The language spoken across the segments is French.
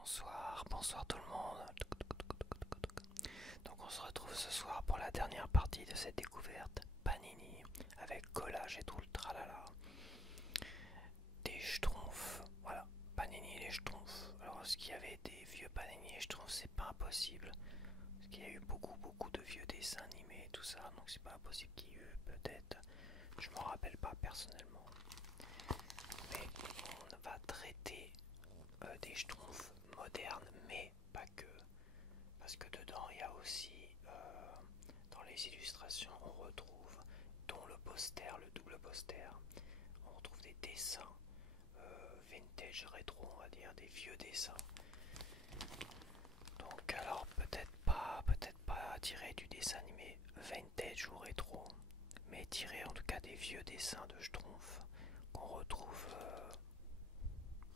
Bonsoir, bonsoir tout le monde. Donc on se retrouve ce soir pour la dernière partie de cette découverte Panini avec collage et tout le tralala. Des schtroumpfs, voilà, Panini et les schtroumpfs. Alors est-ce qu'il y avait des vieux Panini et schtroumpfs? C'est pas impossible. Parce qu'il y a eu beaucoup de vieux dessins animés et tout ça, donc c'est pas impossible qu'il y ait eu peut-être. Je m'en rappelle pas personnellement. Mais on va traiter des schtroumpfs modernes, mais pas que. Parce que dedans, il y a aussi, dans les illustrations, on retrouve, dont le poster, le double poster, on retrouve des dessins vintage, rétro, on va dire, des vieux dessins. Donc alors peut-être pas tiré du dessin animé vintage ou rétro, mais tiré en tout cas des vieux dessins de Schtroumpf qu'on retrouve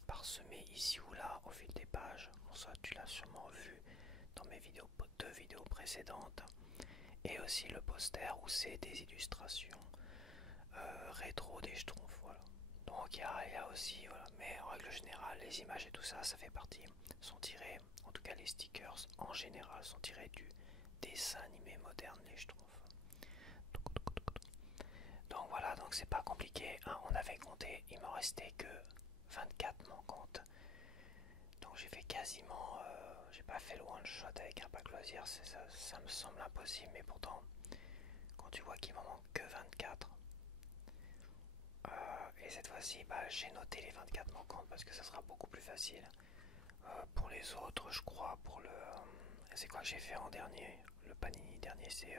parsemés ici ou là au fil des pages. Bon, ça tu l'as sûrement vu dans mes deux vidéos précédentes. Et aussi le poster où c'est des illustrations rétro des Schtroumpfs, voilà. Donc il y a aussi, voilà, mais en règle générale, les images et tout ça, ça fait partie, sont tirés, en tout cas les stickers en général, sont tirés du dessin animé moderne, les Schtroumpfs. Donc voilà, donc c'est pas compliqué, hein, on avait compté, il m'en restait que 24 manquantes. Donc j'ai fait quasiment, j'ai pas fait le one shot avec un pack loisir, ça me semble impossible, mais pourtant, quand tu vois qu'il m'en manque que 24, et cette fois-ci, bah, j'ai noté les 24 manquantes parce que ça sera beaucoup plus facile. Pour les autres, je crois, pour le... c'est quoi que j'ai fait en dernier? Le Panini dernier, c'est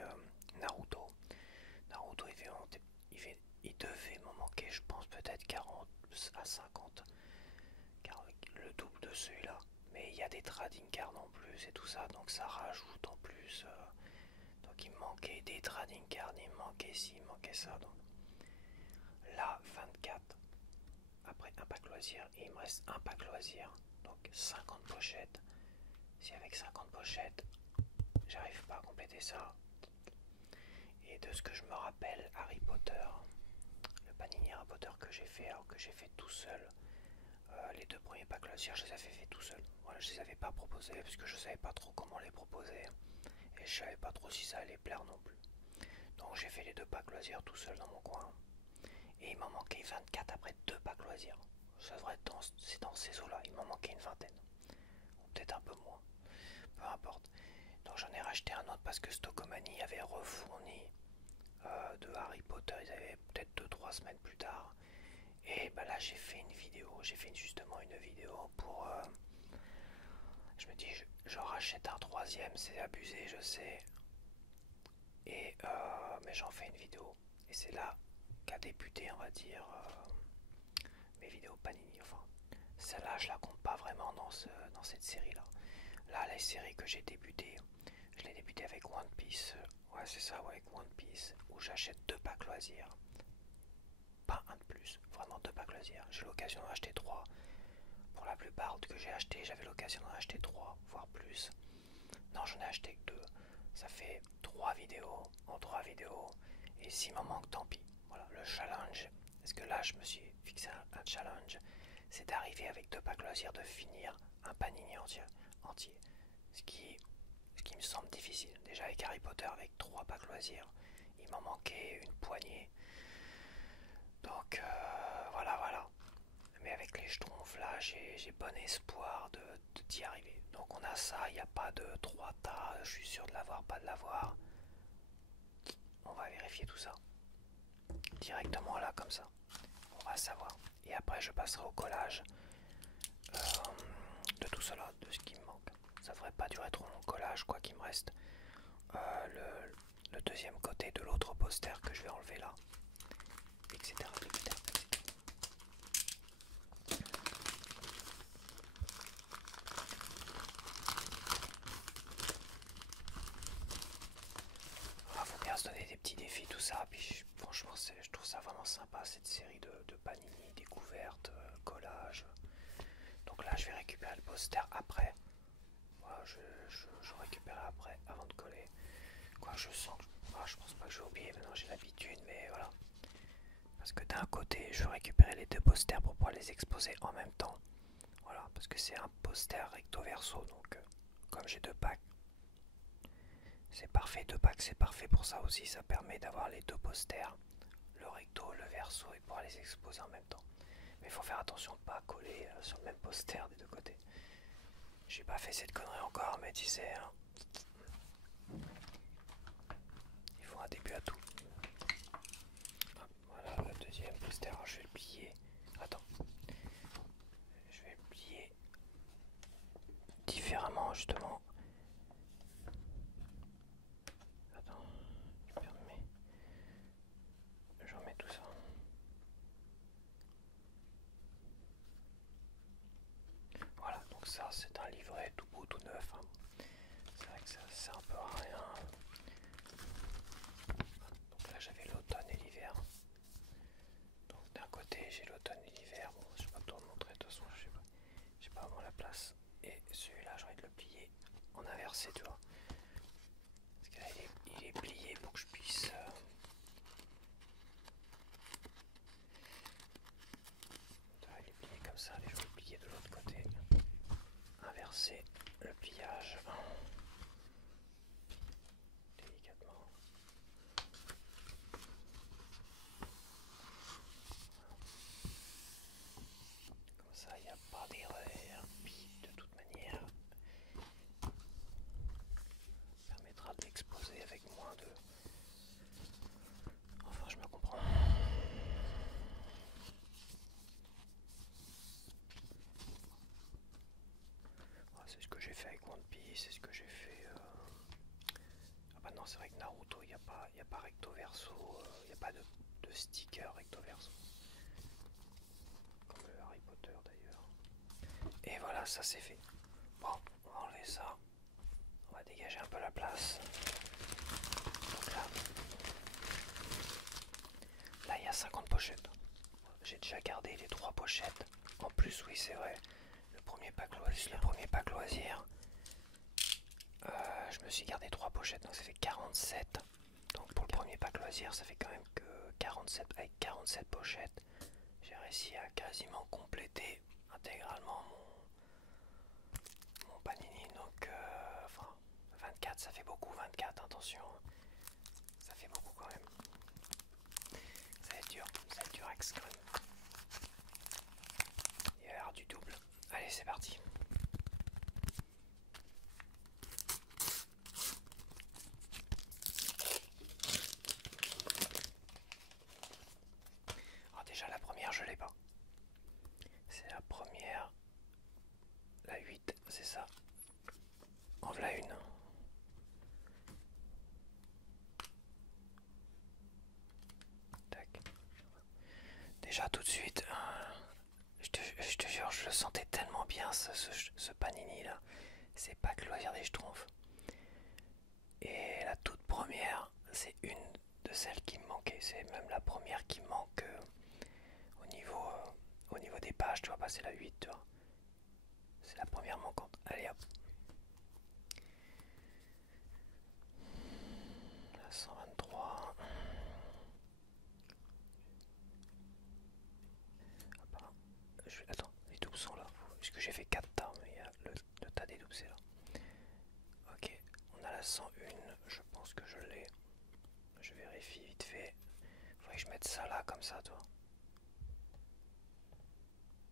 Naruto. Naruto, il devait m'en manquer, je pense, peut-être 40 à 50. Car le double de celui-là. Mais il y a des trading cards en plus et tout ça, donc ça rajoute en plus. Donc il me manquait des trading cards, il me manquait ci, il me manquait ça. Donc là, 24. Après un pack loisir, et il me reste un pack loisir. Donc 50 pochettes. Si avec 50 pochettes, j'arrive pas à compléter ça. Et de ce que je me rappelle, Harry Potter, le Panini Harry Potter que j'ai fait, alors que j'ai fait tout seul, les deux premiers packs loisirs, je les avais fait tout seul. Voilà, je les avais pas proposés parce que je savais pas trop comment les proposer. Et je savais pas trop si ça allait plaire non plus. Donc j'ai fait les deux packs loisirs tout seul dans mon coin. Et il m'en manquait 24 après deux packs loisirs. Ça devrait être c'est dans ces eaux-là, il m'en manquait une vingtaine. Ou peut-être un peu moins. Peu importe. Donc j'en ai racheté un autre parce que Stockomanie avait refourni de Harry Potter. Ils avaient peut-être 2-3 semaines plus tard. Et bah là j'ai fait une vidéo. J'ai fait justement une vidéo pour... je me dis, j'en rachète un troisième, c'est abusé, je sais. Et mais j'en fais une vidéo. Et c'est là qu'a débuté, on va dire, mes vidéos Panini. Enfin, celle-là, je la compte pas vraiment dans cette série-là. Là, la série que j'ai débutée, je l'ai débutée avec One Piece. Ouais, c'est ça, ouais, avec One Piece, où j'achète deux packs loisirs. Pas un de plus, vraiment deux packs loisirs. J'ai l'occasion d'en acheter trois. Pour la plupart que j'ai acheté, j'avais l'occasion d'en acheter trois, voire plus. Non, j'en ai acheté que deux. Ça fait 3 vidéos, en 3 vidéos. Et s'il m'en manque, tant pis. Voilà, le challenge. Parce que là, je me suis fixé un challenge. C'est d'arriver avec deux packs loisirs, de finir un panini entier. Ce qui me semble difficile. Déjà avec Harry Potter, avec 3 packs loisirs, il m'en manquait une poignée. Donc voilà. Mais avec les schtroumpfs là, j'ai bon espoir d'y arriver. Donc on a ça, il n'y a pas de 3 tas, je suis sûr de l'avoir, pas de l'avoir. On va vérifier tout ça. Directement là comme ça. On va savoir. Et après je passerai au collage euh, de tout cela, de ce qui me manque. Ça devrait pas durer trop long collage, quoi qu'il me reste. Le deuxième côté de l'autre poster que je vais enlever là. Etc. Ah, faut bien se donner des petits défis, tout ça. Puis franchement, je trouve ça vraiment sympa cette série de Panini, découvertes, collages. Donc là, je vais récupérer le poster après. Voilà, je récupérerai après avant de coller. Quoi, je sens que. Je pense pas que je vais oublier, maintenant j'ai l'habitude, mais voilà. Parce que d'un côté, je veux récupérer les deux posters pour pouvoir les exposer en même temps. Voilà. parce que c'est un poster recto verso, donc comme j'ai deux packs, c'est parfait. Deux packs, c'est parfait pour ça aussi. Ça permet d'avoir les deux posters, le recto, le verso, et pouvoir les exposer en même temps. Mais il faut faire attention de ne pas coller sur le même poster des deux côtés. J'ai pas fait cette connerie encore, mais tu sais, hein, il faut un début à tout. Hop, voilà le deuxième poster. Alors, je vais le plier. Attends, je vais le plier différemment justement. Attends, je remets tout ça. Voilà, donc ça c'est un livret tout beau, tout neuf, hein. C'est vrai que ça sert un peu à rien. Donc là j'avais l'automne et l'hiver. Donc d'un côté j'ai l'automne et l'hiver. Bon, je vais pas tout montrer de toute façon, j'ai pas vraiment la place. Et celui-là j'ai envie de le plier en inversé, tu vois. Parce que là il est plié pour que je puisse... il est plié comme ça, mais je vais le plier de l'autre côté. Inverser le pliage. Délicatement. Comme ça, il n'y a pas d'erreur. Puis, de toute manière, ça permettra de l'exposer avec moins de... Enfin, je me comprends. Voilà, c'est ce que j'ai fait avec One Piece, c'est ce que j'ai fait... Ah bah non, c'est vrai que Naruto, il n'y a pas recto verso, il n'y a pas de sticker recto verso. Comme le Harry Potter d'ailleurs. Et voilà, ça c'est fait. Bon, on va enlever ça. On va dégager un peu la place. Donc là il y a 50 pochettes. J'ai déjà gardé les 3 pochettes. En plus, oui, c'est vrai. Le premier pack loisir. Je me suis gardé 3 pochettes, donc ça fait 47. Donc pour le premier pack loisir, ça fait quand même que 47 avec 47 pochettes. J'ai réussi à quasiment compléter intégralement mon panini. Donc, enfin, 24, ça fait beaucoup. 24, attention. Ça fait beaucoup quand même. Ça va être dur Axe quand même. Il va y avoir du double. Allez, c'est parti. Alors déjà la première je l'ai pas. C'est la première. La 8, c'est ça. En voilà une. Tac. Déjà tout de suite, je te jure, je le sentais tellement bien ce panini là. C'est pas que le loisir des Schtroumpfs. Et la toute première, c'est une de celles qui me manquait. C'est même la première qui me manque au niveau des pages. Tu vois, passer la 8, tu vois. C'est la première manquante. Allez hop. La 123. Attends, les doubles sont là. Parce que j'ai fait 4 tas, mais il y a le tas des doubles, c'est là. Ok, on a la 101. Je pense que je l'ai. Je vérifie vite fait. Faudrait que je mette ça là, comme ça, toi.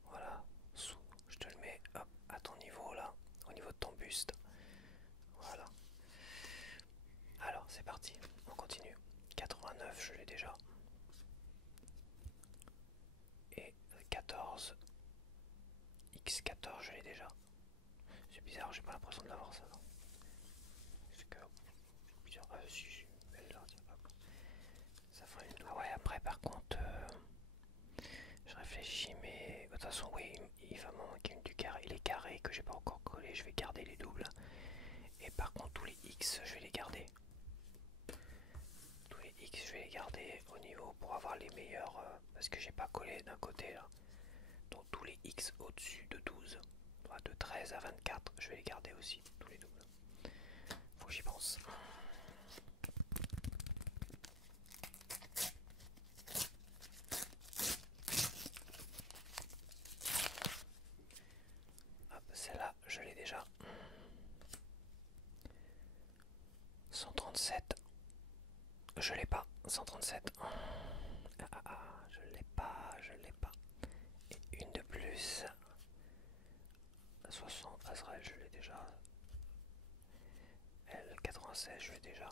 Voilà, sous. Je te le mets hop, à ton niveau là, au niveau de ton buste. Voilà. Alors, c'est parti. On continue. 89, je l'ai déjà. Et 14. X14, je l'ai déjà. C'est bizarre, j'ai pas l'impression de l'avoir ça. Est-ce que. Bizarre. Ah, si, elle là, tiens, hop. Ça fera une. Ah ouais, après, par contre. Je réfléchis, mais de toute façon, oui, il va m'en manquer une du carré. Les carrés que j'ai pas encore collé, je vais garder les doubles. Et par contre, tous les X, je vais les garder. Tous les X, je vais les garder au niveau pour avoir les meilleurs. Parce que j'ai pas collé d'un côté là. Donc tous les X au-dessus de 12, de 13 à 24, je vais les garder aussi, tous les doubles. Faut que j'y pense. je l'ai pas. 137. Je l'ai pas, je l'ai pas. Et une de plus. 60. Azrael, je l'ai déjà. L 96, je l'ai déjà.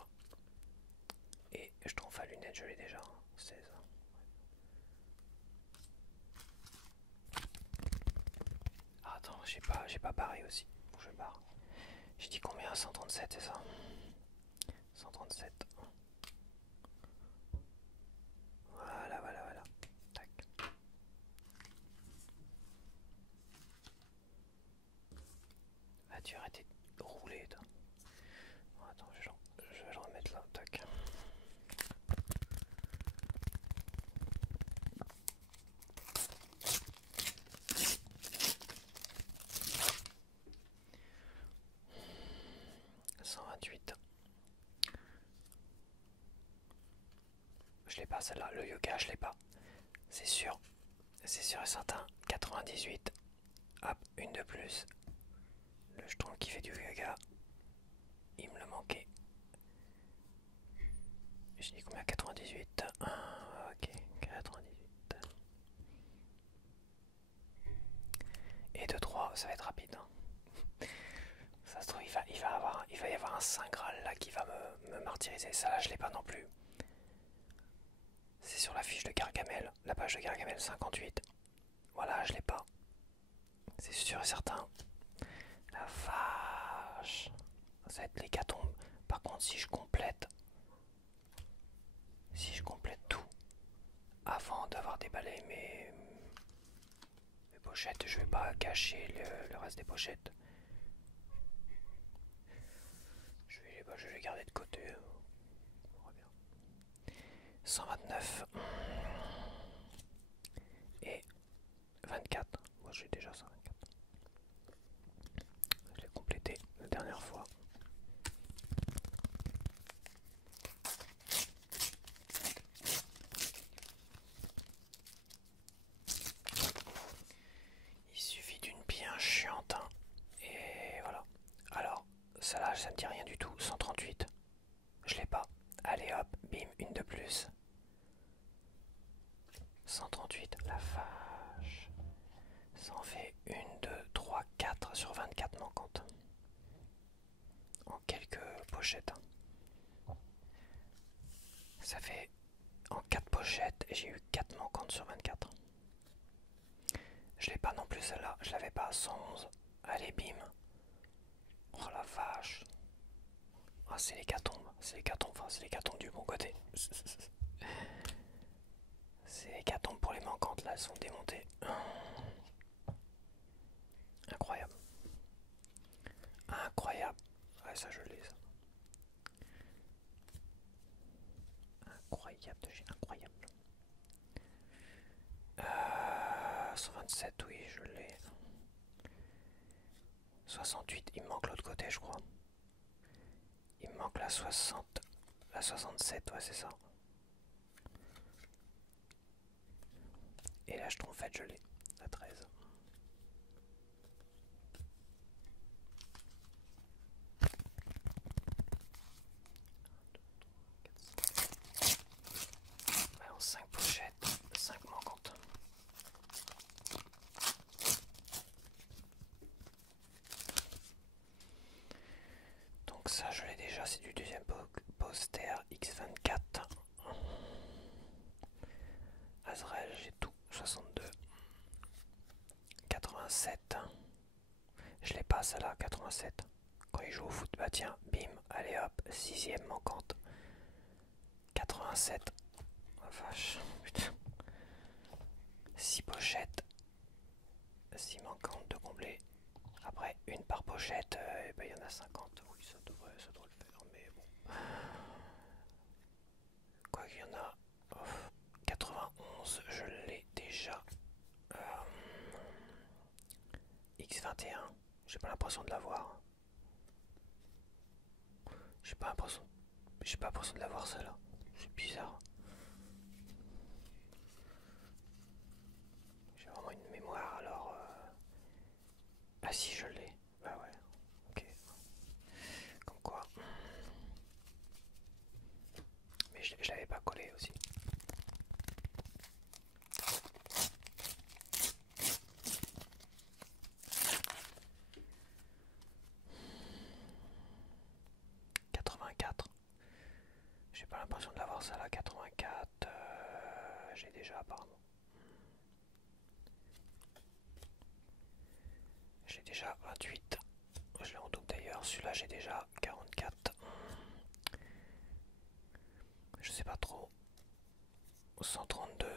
Et je trompe à lunettes, je l'ai déjà. 16. Ah, attends, j'ai pas barré aussi. Bon, je barre. J'ai dit combien? 137, c'est ça? 137. Voilà, voilà, voilà. Tac. Ah, tu arrêtes de rouler, toi. Bon, attends, je vais le remettre là. Tac. Je l'ai pas celle-là, le yoga je l'ai pas. C'est sûr et certain. 98. Hop, une de plus. Le jeton qui fait du yoga. Il me le manquait. J'ai dit combien? 98. Ok, 98. Et 2-3, ça va être rapide. Hein. Ça se trouve, il va y avoir un Saint Graal là qui va me martyriser. Ça là, je l'ai pas non plus. C'est sur la fiche de Gargamel, la page de Gargamel 58. Voilà, je l'ai pas. C'est sûr et certain. La vache. Ça va être l'hécatombe. Par contre, si je complète tout avant d'avoir déballé mes pochettes, je vais pas gâcher le reste des pochettes. Je vais les garder de côté. 129 et 24. Moi j'ai déjà 124. Je l'ai complété la dernière fois. Il suffit d'une bien chiante. Hein. Et voilà. Alors, ça là, ça me dit rien du tout. 138. Je l'ai pas. Allez hop, bim, une de plus. 138, la vache. Ça en fait 1, 2, 3, 4 sur 24 manquantes. En quelques pochettes. Ça fait en 4 pochettes et j'ai eu 4 manquantes sur 24. Je l'ai pas non plus celle-là, je l'avais pas à 111. Allez bim. Oh la vache. Ah c'est l'hécatombe, enfin c'est l'hécatombe du bon côté. C'est l'hécatombe pour les manquantes là, elles sont démontées. Incroyable. Incroyable. Ouais ça je l'ai ça. Incroyable de chez incroyable. 127 oui je l'ai. 68 il me manque l'autre côté je crois. Il me manque la 60. La 67 ouais c'est ça. Et là je trouve fait je l'ai. La 13. Alors 5 pochettes, 5 manquantes. Donc ça je l'ai déjà, c'est du deuxième poster X24. Azrael j'ai tout, 62. 87. Je l'ai pas celle-là, 87. Quand il joue au foot, bah tiens, bim, allez hop, 6ème manquante. 87. Oh, vache, putain. 6 pochettes. 6 manquantes de combler. Après, une par pochette, et ben, il y en a 50. Oui, ça devrait le faire, mais bon. Quoi qu'il y en a. 91, je l'ai déjà. X21, j'ai pas l'impression de l'avoir. J'ai pas l'impression de l'avoir celle-là. C'est bizarre. J'ai vraiment une mémoire alors. Ah si je l'ai. Bah ouais. Ok. Comme quoi. Mais je coller aussi. J'ai pas l'impression de l'avoir ça là, 84. J'ai déjà apparemment. J'ai déjà 28. Je l'ai en double d'ailleurs. Celui-là j'ai déjà 44. Je sais pas trop. 132.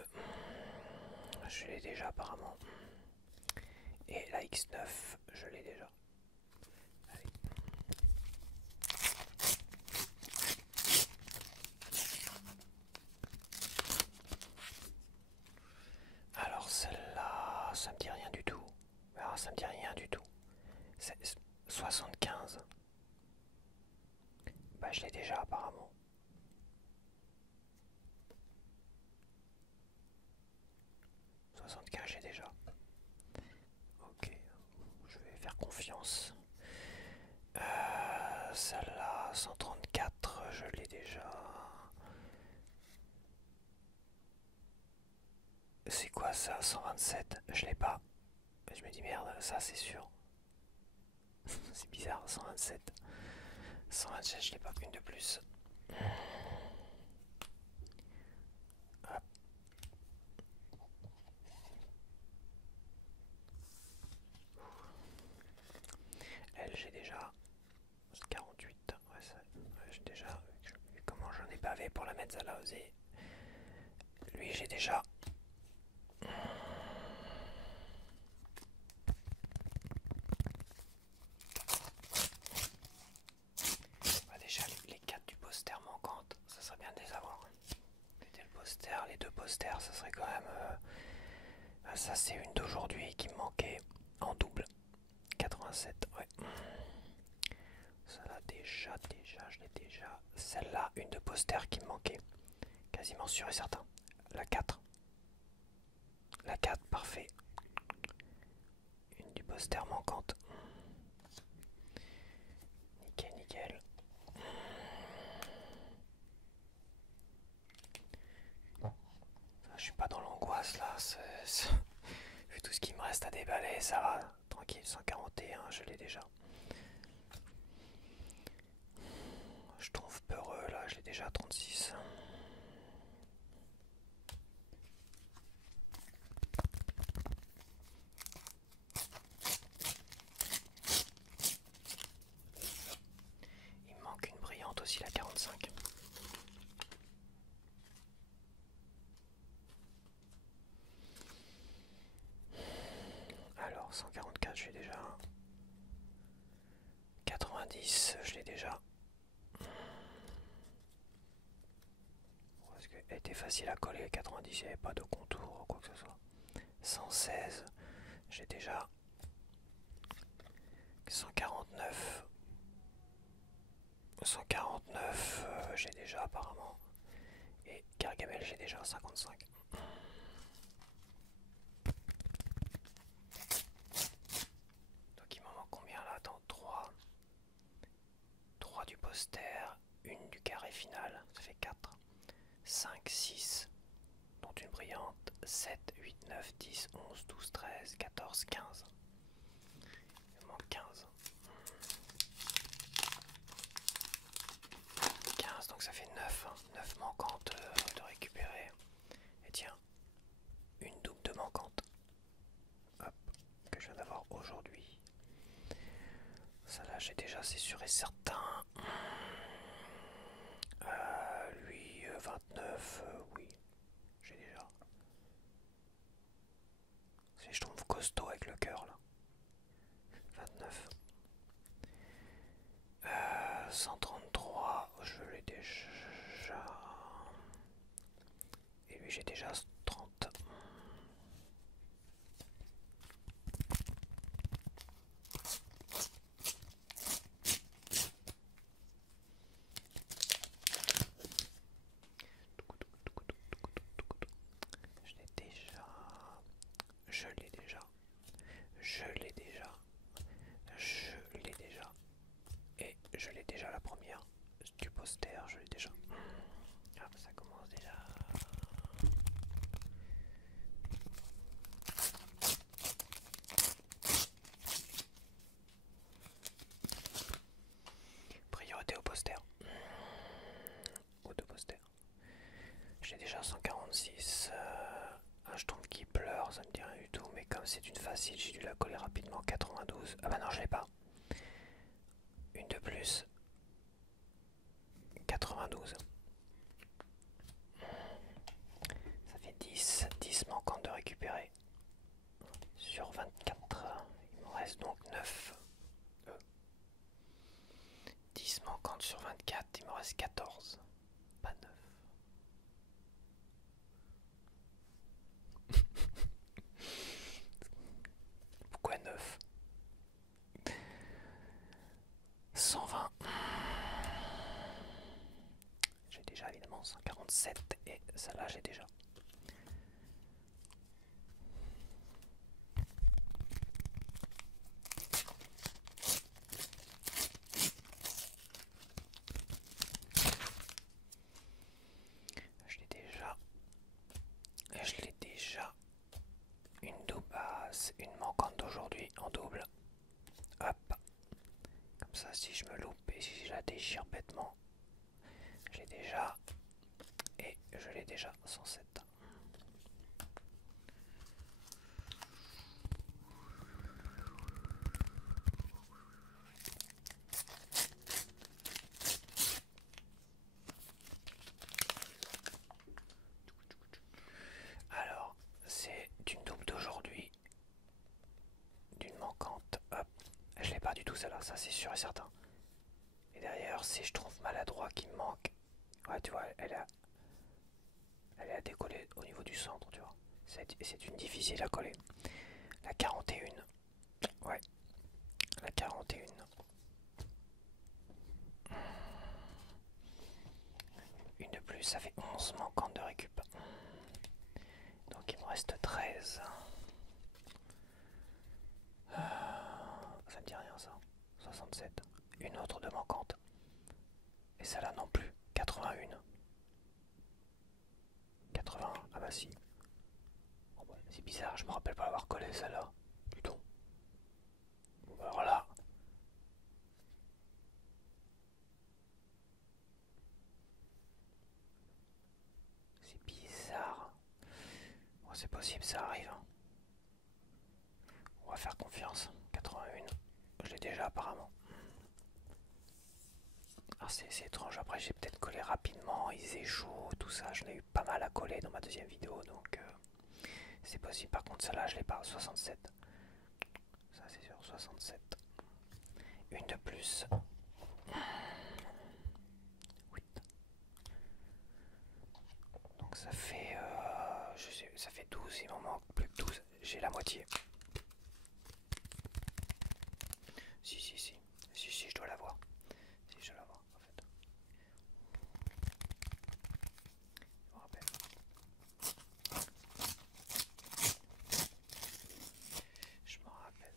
Je l'ai déjà apparemment. Et la X9, je l'ai déjà. Allez. Alors celle-là, ça me dit rien du tout. Alors ça me dit rien du tout. C'est 75. Bah je l'ai déjà apparemment. J'ai déjà. Ok, je vais faire confiance. Celle-là, 134, je l'ai déjà. C'est quoi ça, 127? Je l'ai pas. Je me dis merde, ça c'est sûr. C'est bizarre, 127. 127, je l'ai pas, une de plus. Hop. Elle, j'ai déjà 48. Ouais, ça, ouais, j'ai déjà. Comment j'en ai bavé pour la mezzala aussi. Lui, j'ai déjà. Bah déjà, les 4 du poster manquantes, ça serait bien de les avoir. C'était le poster, les 2 posters, ça serait quand même. Ça, c'est une d'aujourd'hui qui me manquait en double. 87, ouais. Celle-là, déjà, je l'ai déjà. Celle-là, une de poster qui me manquait. Quasiment sûr et certain. La 4. La 4, parfait. Une du poster manquante. Nickel, nickel. Je suis pas dans l'angoisse là. Vu tout ce qui me reste à déballer, ça va. Tranquille, 141, je l'ai déjà. Je trouve peureux là, je l'ai déjà à 36. Il me manque une brillante aussi, la 45. Alors, 144, je l'ai déjà. 90, je l'ai déjà. Parce qu'elle était facile à coller, 90, il n'y avait pas de contour ou quoi que ce soit. 116, j'ai déjà. 149. 149, j'ai déjà apparemment. Et Gargamel, j'ai déjà 55. Donc il m'en manque combien là? Attends, 3. 3 du poster, une du carré final, ça fait 4. 5, 6, dont une brillante. 7, 8, 9, 10, 11, 12, 13, 14, 15. Il me manque 15. 15, donc ça fait 9. 9 manquantes de récupérer. Et tiens, une double de manquante. Hop, que je viens d'avoir aujourd'hui. Ça là, j'ai déjà, c'est sûr et certain. Lui, 29, oui, j'ai déjà. Si je trouve costaud avec le cœur là. 29. 133, je l'ai déjà. Et lui, j'ai déjà 30. Je l'ai déjà. Je l'ai déjà. Je l'ai déjà. Je l'ai déjà. Et je l'ai déjà la première. Du poster, je l'ai déjà. Ah, ça commence déjà c'est une facile, j'ai dû la coller rapidement. 92. Ah bah non, je l'ai pas. Une de plus. 92. Ça fait 10. 10 manquantes de récupérer. Sur 24. Il me reste donc 9. 10 manquantes sur 24. Il me reste 14. Pas 9. Pourquoi 9? 120. J'ai déjà évidemment 147 et celle-là j'ai déjà. Je l'ai déjà. Et je l'ai déjà. Une double basse, une manquante d'aujourd'hui en double. Hop. Comme ça, si je me loupe et si je la déchire bêtement, je l'ai déjà. Et je l'ai déjà 107. Alors, c'est une double d'aujourd'hui. D'une manquante. Hop. Je l'ai pas du tout celle-là, ça c'est sûr et certain. Et derrière, si je trouve maladroit qui me manque. Ouais, tu vois, elle est à décoller au niveau du centre, tu vois. C'est une difficile à coller. La 41. Ouais. La 41. Une de plus, ça fait 11 manquantes de récup. Donc il me reste 13. Ça me dit rien ça. 67. Une autre de manquante. Et celle-là non plus. 81. 80. Ah bah si. Bon bah, c'est bizarre, je me rappelle pas l'avoir collé celle-là. Du tout. Bon bah alors là. C'est bizarre. Bon, c'est possible, ça arrive. On va faire confiance. 81. Je l'ai déjà apparemment. Alors c'est étrange, après j'ai peut-être collé rapidement, ils échouent, tout ça, j'en ai eu pas mal à coller dans ma deuxième vidéo, donc c'est possible. Par contre celle-là je l'ai pas, 67. Ça c'est sûr, 67. Une de plus. 8. Donc ça fait, je sais, ça fait 12, il m'en manque plus que 12, j'ai la moitié. Si, je dois l'avoir. Si, je dois l'avoir en fait. Je me rappelle. Je me rappelle.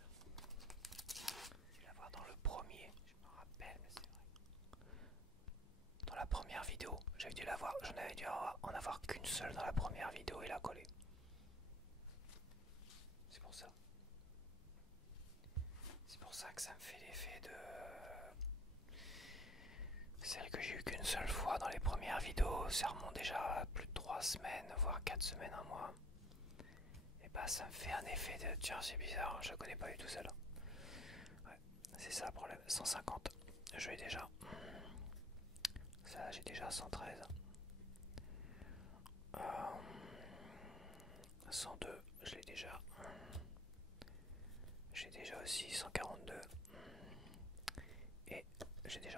Je vais l'avoir dans le premier. Je me rappelle, mais c'est vrai. Dans la première vidéo, j'avais dû l'avoir. J'en avais dû en avoir qu'une seule dans la première vidéo et la coller. C'est pour ça. C'est pour ça que ça me fait l'effet de celle que j'ai eu qu'une seule fois dans les premières vidéos. Ça remonte déjà à plus de 3 semaines, voire 4 semaines, un mois. Et bah ça me fait un effet de tiens c'est bizarre, je connais pas du tout celle-là. Ouais, c'est ça le problème. 150, je l'ai déjà. Ça j'ai déjà 113. 102, je l'ai déjà. J'ai déjà aussi 142. Et j'ai déjà.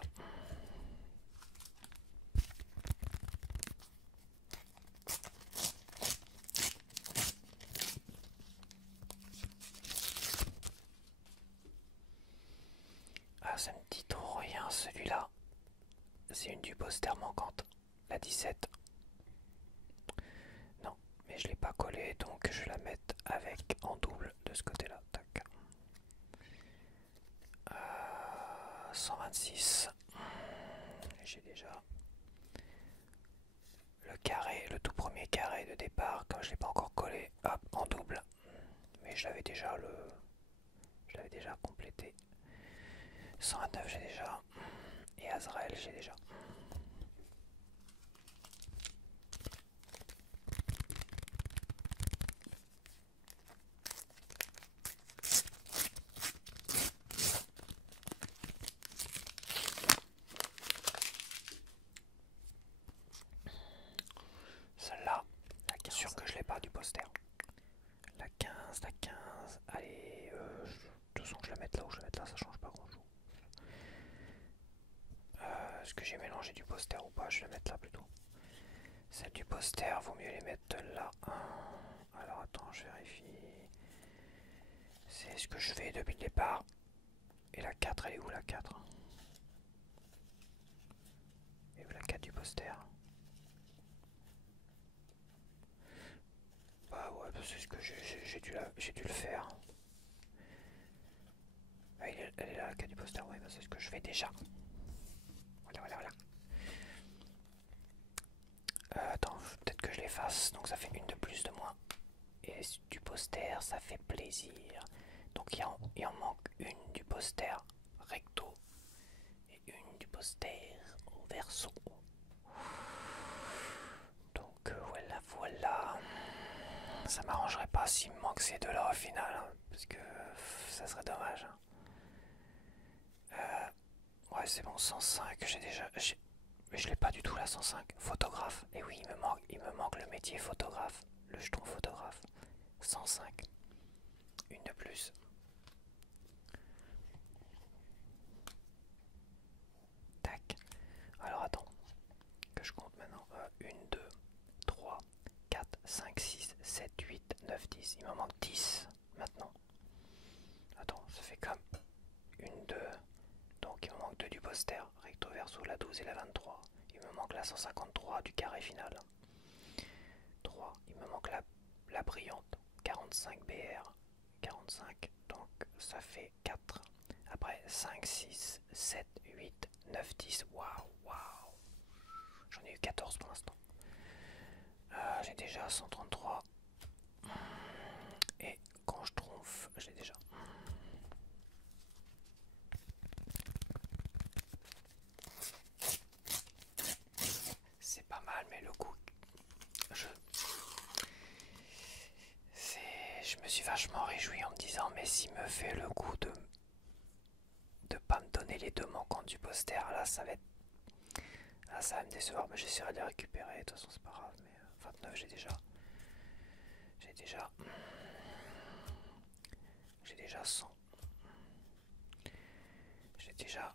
Ah, ça me dit trop rien celui-là. C'est une du poster manquante. La 17. Non, mais je l'ai pas collée donc je vais la mettre avec en double de ce côté-là. Tac. 126. J'ai déjà le carré, le tout premier carré de départ, comme je l'ai pas encore collé, hop, en double. Mais je l'avais déjà complété. 129 j'ai déjà. Et Azrael j'ai déjà. posters, vaut mieux les mettre là. Alors attends, je vérifie. C'est ce que je fais depuis le départ. Et la 4, elle est où la 4? Et où la 4 du poster? Bah ouais, c'est ce que j'ai dû le faire. Ah, elle est là la 4 du poster, ouais, bah c'est ce que je fais déjà. Voilà. Attends, peut-être que je l'efface, donc ça fait une de plus de moins. Et du poster, ça fait plaisir. Donc il en manque une du poster recto et une du poster au verso. Donc voilà. Ça m'arrangerait pas s'il me manque ces deux-là au final, hein, parce que ça serait dommage. Hein. Ouais, c'est bon, 105, j'ai déjà... Mais je l'ai pas du tout là, 105. Photographe. Et oui, il me manque le métier photographe. Le jeton photographe. 105. Une de plus. Tac. Alors attends. Que je compte maintenant. 1, 2, 3, 4, 5, 6, 7, 8, 9, 10. Il m'en manque 10 maintenant. Attends, ça fait comme 1, 2. Donc il me manque 2 du poster. Recto verso, la 12 et la 23. Il me manque la 153 du carré final. 3. Il me manque la brillante. 45 BR. 45. Donc ça fait 4. Après 5, 6, 7, 8, 9, 10. Waouh. J'en ai eu 14 pour l'instant. J'ai déjà 133. Et quand je trompe, j'ai déjà. C'est pas mal, mais le coup. Je me suis vachement réjoui en me disant, mais s'il me fait le coup de pas me donner les deux manquants du poster, là ça va être. Là ça va me décevoir, mais j'essaierai de les récupérer, de toute façon c'est pas grave, mais 29 j'ai déjà 100. J'ai déjà.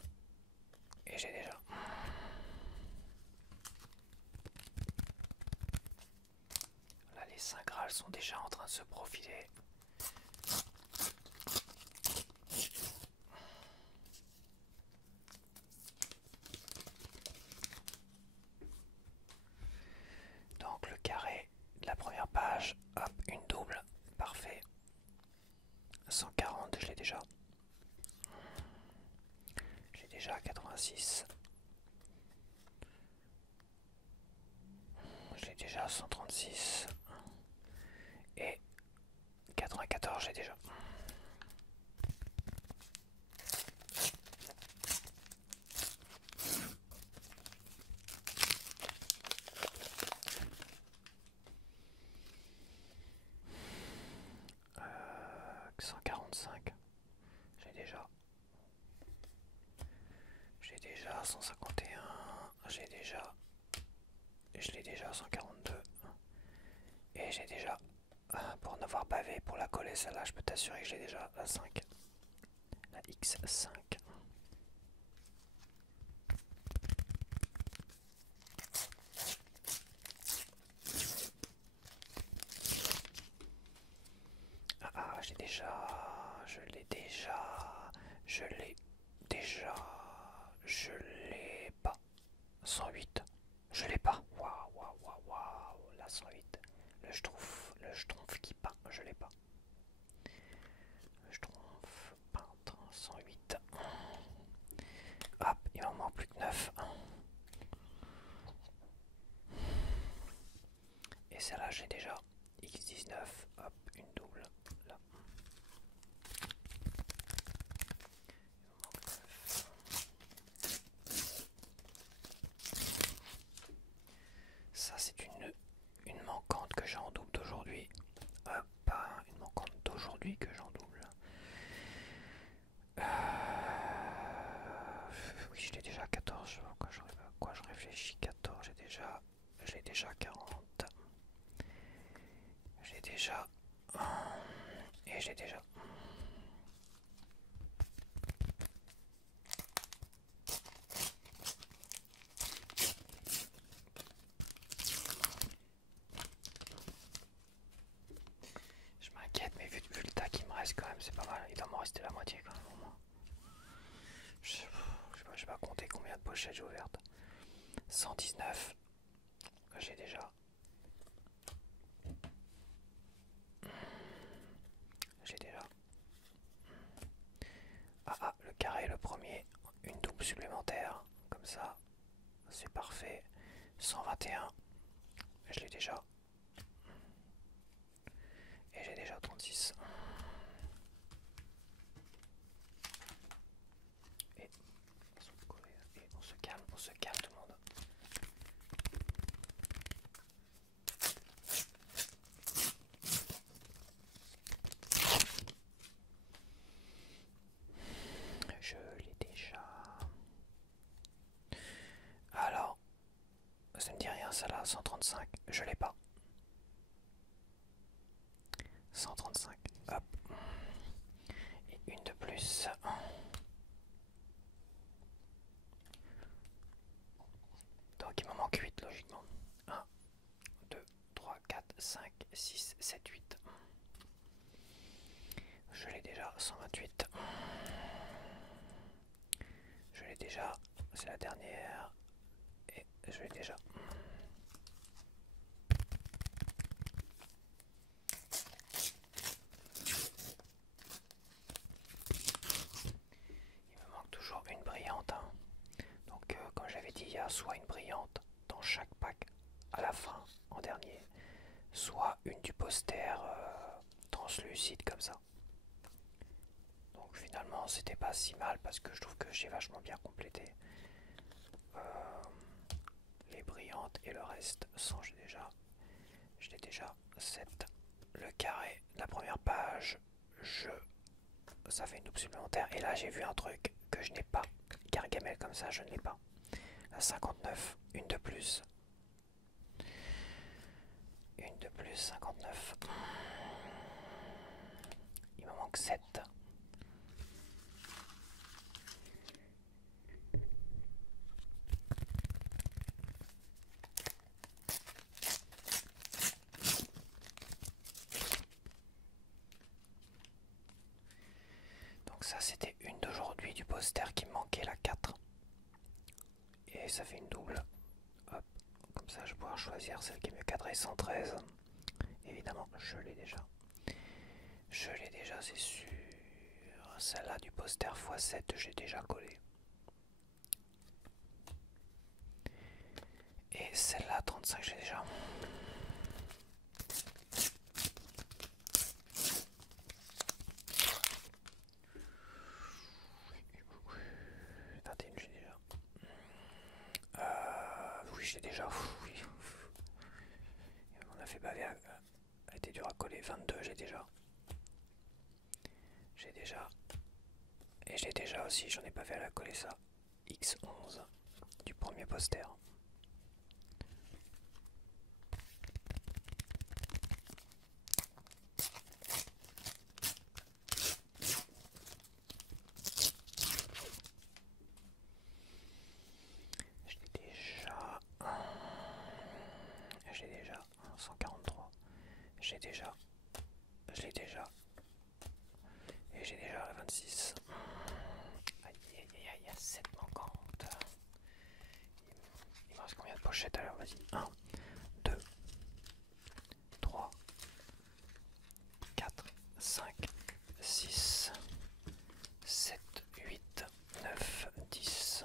Là les 5 Graals sont déjà en train de se profiler. Donc le carré de la première page, hop, une double, parfait. 140, je l'ai déjà. J'ai déjà 86. Je l'ai déjà 136. Et 94, j'ai déjà. Euh, 145. J'ai déjà. J'ai déjà 151. J'ai déjà. Je l'ai déjà 142. Et j'ai déjà. Pour en avoir bavé, pour la coller celle-là, je peux t'assurer que j'ai déjà la 5. La X5. J'ai déjà. Je l'ai déjà. Je l'ai déjà. Je l'ai pas. 108. Je l'ai pas. Waouh. La 108. Le schtroumpf qui peint. Je l'ai pas. Le schtroumpf peintre 108. Hop, il m'en manque plus que 9. Et celle-là, j'ai déjà. X19. Hop, une double. Là. Ça, c'est une manquante que j'ai en double d'aujourd'hui. Pas une manquante d'aujourd'hui que j'en double. Oui, je l'ai déjà 14. Quoi je réfléchis? 14, j'ai déjà 40. reste quand même, c'est pas mal. Il doit m'en rester la moitié quand même au moins. Je sais pas compter combien de pochettes j'ai ouvertes. 119. J'ai déjà. J'ai déjà. Ah, le carré, le premier. Une double supplémentaire. Comme ça. C'est parfait. 121. Je l'ai déjà. Et j'ai déjà 36. Et on se calme tout le monde. Je l'ai déjà. Alors, ça me dit rien ça là, 135, je l'ai pas. 135, hop. Et une de plus. Donc il m'en manque 8 logiquement. 1, 2, 3, 4, 5, 6, 7, 8. Je l'ai déjà, 128. Je l'ai déjà, c'est la dernière. Et je l'ai déjà. Il me manque toujours une brillante. Hein. Donc comme j'avais dit, il y a soit une brillante dans chaque pack à la fin, en dernier, soit une du poster translucide comme ça. Donc finalement c'était pas si mal parce que je trouve que j'ai vachement bien complété les brillantes et le reste sans j'ai déjà 7. Le carré, la première page, ça fait une double supplémentaire et là j'ai vu un truc que je n'ai pas. Gargamel comme ça je ne l'ai pas. La 59, une de plus. Une de plus, 59. Il me manque 7. Donc ça c'était une d'aujourd'hui du poster qui me manquait, la 4. Et ça fait une double. Hop, comme ça je vais pouvoir choisir celle qui est mieux cadrée, 113. Évidemment, je l'ai déjà. Je l'ai déjà, c'est sûr. Celle-là du poster x7, j'ai déjà collé. Et celle-là, 35, j'ai déjà. J'ai déjà. Oui, j'ai déjà. Oui. On a fait baver. Elle était dure à coller. 22, j'ai déjà. J'ai déjà. Et j'ai déjà aussi, j'en ai pas fait à la coller ça. X11 du premier poster. J'ai déjà 143. J'ai déjà. Je l'ai déjà. Et j'ai déjà la 26. Aïe aïe aïe aïe, 7 manquantes. Il me reste combien de pochettes alors? Vas-y. 1, 2, 3, 4, 5, 6, 7, 8, 9, 10,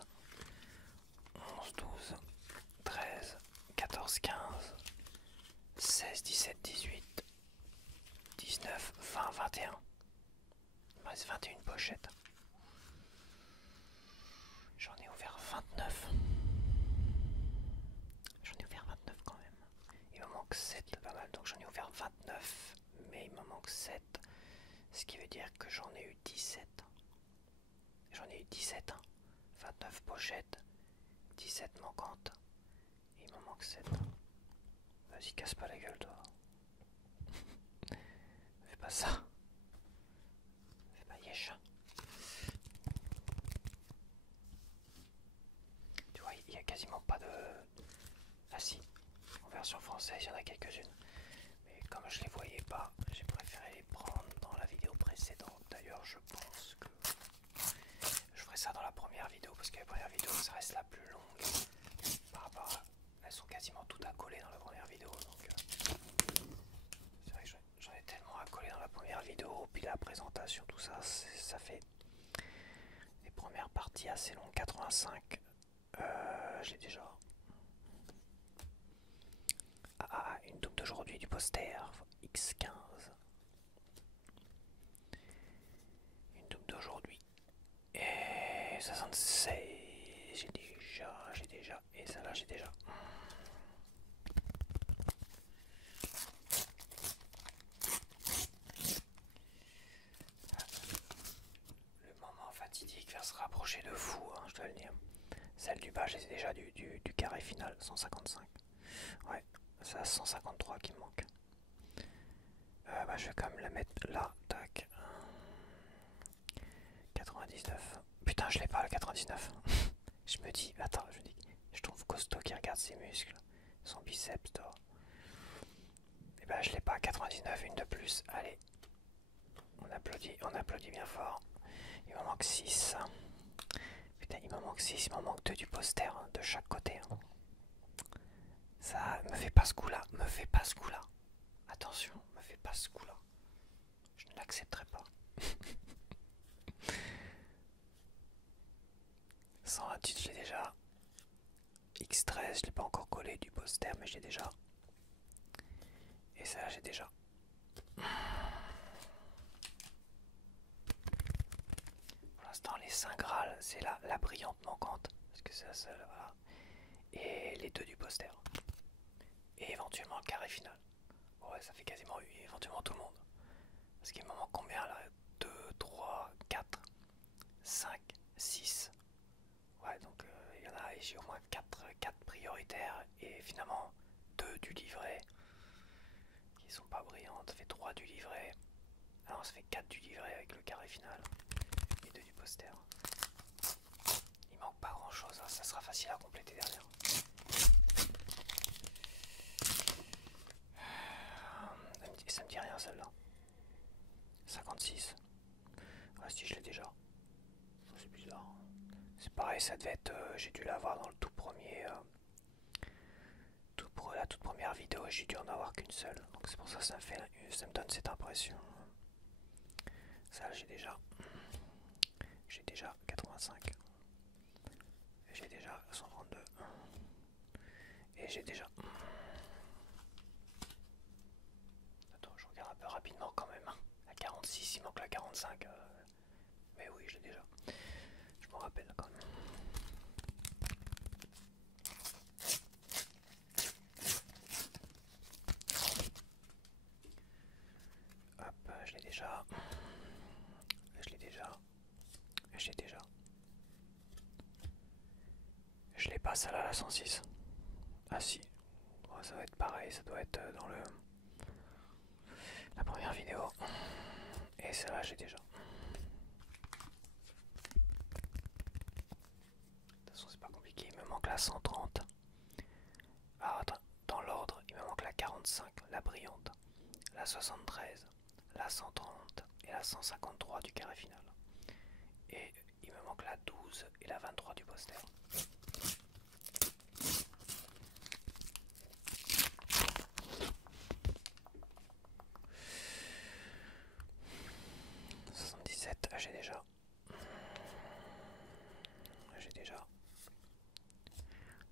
11, 12, 13, 14, 15, 16, 17, 18, 19, 20, 21. Il me reste 21 pochettes. J'en ai ouvert 29. J'en ai ouvert 29 quand même. Il me manque 7, pas mal. Donc j'en ai ouvert 29, mais il me manque 7. Ce qui veut dire que j'en ai eu 17. J'en ai eu 17. 29 pochettes, 17 manquantes. Et il me manque 7. Vas-y, casse pas la gueule, toi. Fais pas ça. Fais pas yesh. Tu vois, il y a quasiment pas de... Ah si, en version française, il y en a quelques-unes. Mais comme je les voyais pas, j'ai préféré les prendre dans la vidéo précédente. la présentation, tout ça, ça fait des premières parties assez longues. 85, j'ai déjà. Une double d'aujourd'hui du poster, X15. Une double d'aujourd'hui. Et 66, j'ai déjà. Et celle-là, j'ai déjà. Le moment fatidique va se rapprocher de fou, hein, je dois le dire. Celle du bas, j'ai déjà du carré final, 155. Ouais, c'est à 153 qui me manque. Je vais quand même la mettre là, tac. 99. Putain, je l'ai pas le 99. Je me dis, attends, je trouve costaud qui regarde ses muscles, son biceps d'or. Et ben je l'ai pas, 99, une de plus. Allez, on applaudit bien fort. Il m'en manque 6. Putain, il m'en manque 6, il m'en manque 2 du poster, hein, de chaque côté. Hein. Ça me fait pas ce coup-là, me fait pas ce coup-là. Attention, me fait pas ce coup-là. Je ne l'accepterai pas. 128, je l'ai déjà. X13, je l'ai pas encore collé du poster, mais je l'ai déjà. Et ça, j'ai déjà. Pour l'instant, les 5 Graal, c'est la brillante manquante. Parce que c'est la seule, voilà. Et les 2 du poster. Et éventuellement le carré final. Bon, ouais, ça fait quasiment éventuellement tout le monde. Parce qu'il me manque combien là? 2, 3, 4, 5, 6. Ouais, donc il y en a, j'ai au moins 4 prioritaires. Et finalement, 2 du livret. Qui sont pas brillantes. Ça fait 3 du livret. Alors ça fait 4 du livret avec le carré final. Et 2 du poster. Il manque pas grand chose, hein. Ça sera facile à compléter derrière. Ça me dit rien celle-là. 56. Ah si, je l'ai déjà. C'est bizarre. C'est pareil, ça devait être. J'ai dû l'avoir dans le tout premier. La toute première vidéo, j'ai dû en avoir qu'une seule. Donc c'est pour ça que ça me donne cette impression. Ça, j'ai déjà. J'ai déjà 85. J'ai déjà 132. Et j'ai déjà. Attends, je regarde un peu rapidement quand même. La 46, il manque la 45. Mais oui, je l'ai déjà. Je m'en rappelle quand même. Hop, je l'ai déjà. Je l'ai déjà. Je l'ai déjà. Je l'ai pas celle-là, la 106. Ah si. Ouais, ça doit être pareil, ça doit être dans la première vidéo. Et celle-là, j'ai déjà. De toute façon, c'est pas compliqué. Il me manque la 130. Ah, attends, dans l'ordre, il me manque la 45, la brillante, la 73, la 130 et la 153 du carré final. Et il me manque la 12 et la 23 du poster. J'ai déjà. J'ai déjà.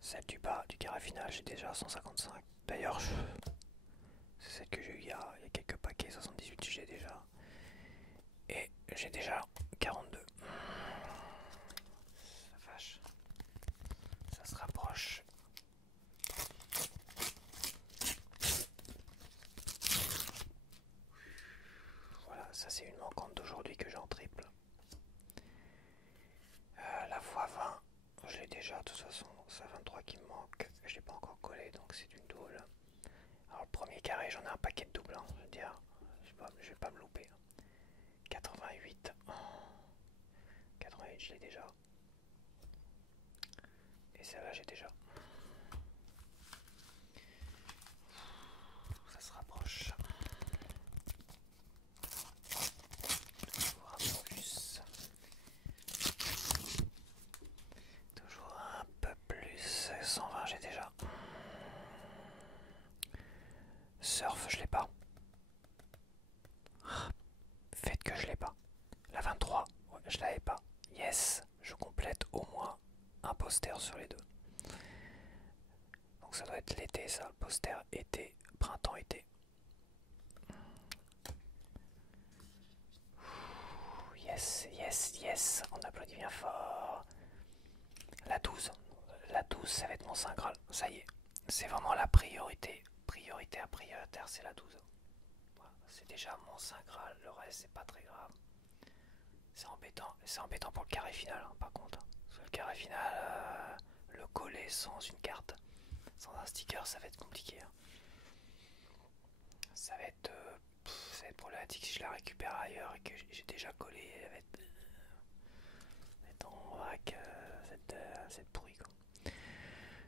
Celle du bas du carré final, j'ai déjà 155. D'ailleurs, c'est celle que j'ai eu il y a quelques paquets. 78, j'ai déjà. Et j'ai déjà 42. La vache. Ça se rapproche. Voilà, ça c'est une manquante d'aujourd'hui que j'ai en triple. La x20, je l'ai déjà de toute façon. C'est 23 qui me manque. Je l'ai pas encore collé, donc c'est une double. Alors le premier carré, j'en ai un paquet de doubles, hein, je veux dire. Je vais pas me louper. 88. 88, je l'ai déjà. Et celle-là, j'ai déjà. Ça se rapproche. Toujours un peu plus. Toujours un peu plus. 120, j'ai déjà. Surf, je l'ai pas. Faites que je l'avais pas. Yes, je complète au moins un poster sur les deux. Donc ça doit être l'été ça, le poster été, printemps-été. Yes, yes, yes, on applaudit bien fort. La 12. La 12, ça va être mon Saint Graal. Ça y est, c'est vraiment la priorité. Priorité à prioritaire, c'est la 12. Voilà, c'est déjà mon Saint Graal, le reste c'est pas très grave. C'est embêtant pour le carré final hein, par contre. Parce que le carré final, le coller sans une carte, sans un sticker, ça va être compliqué. Hein. Ça va être problématique si je la récupère ailleurs et que j'ai déjà collé. Elle va être en vrac, cette pourrie quoi.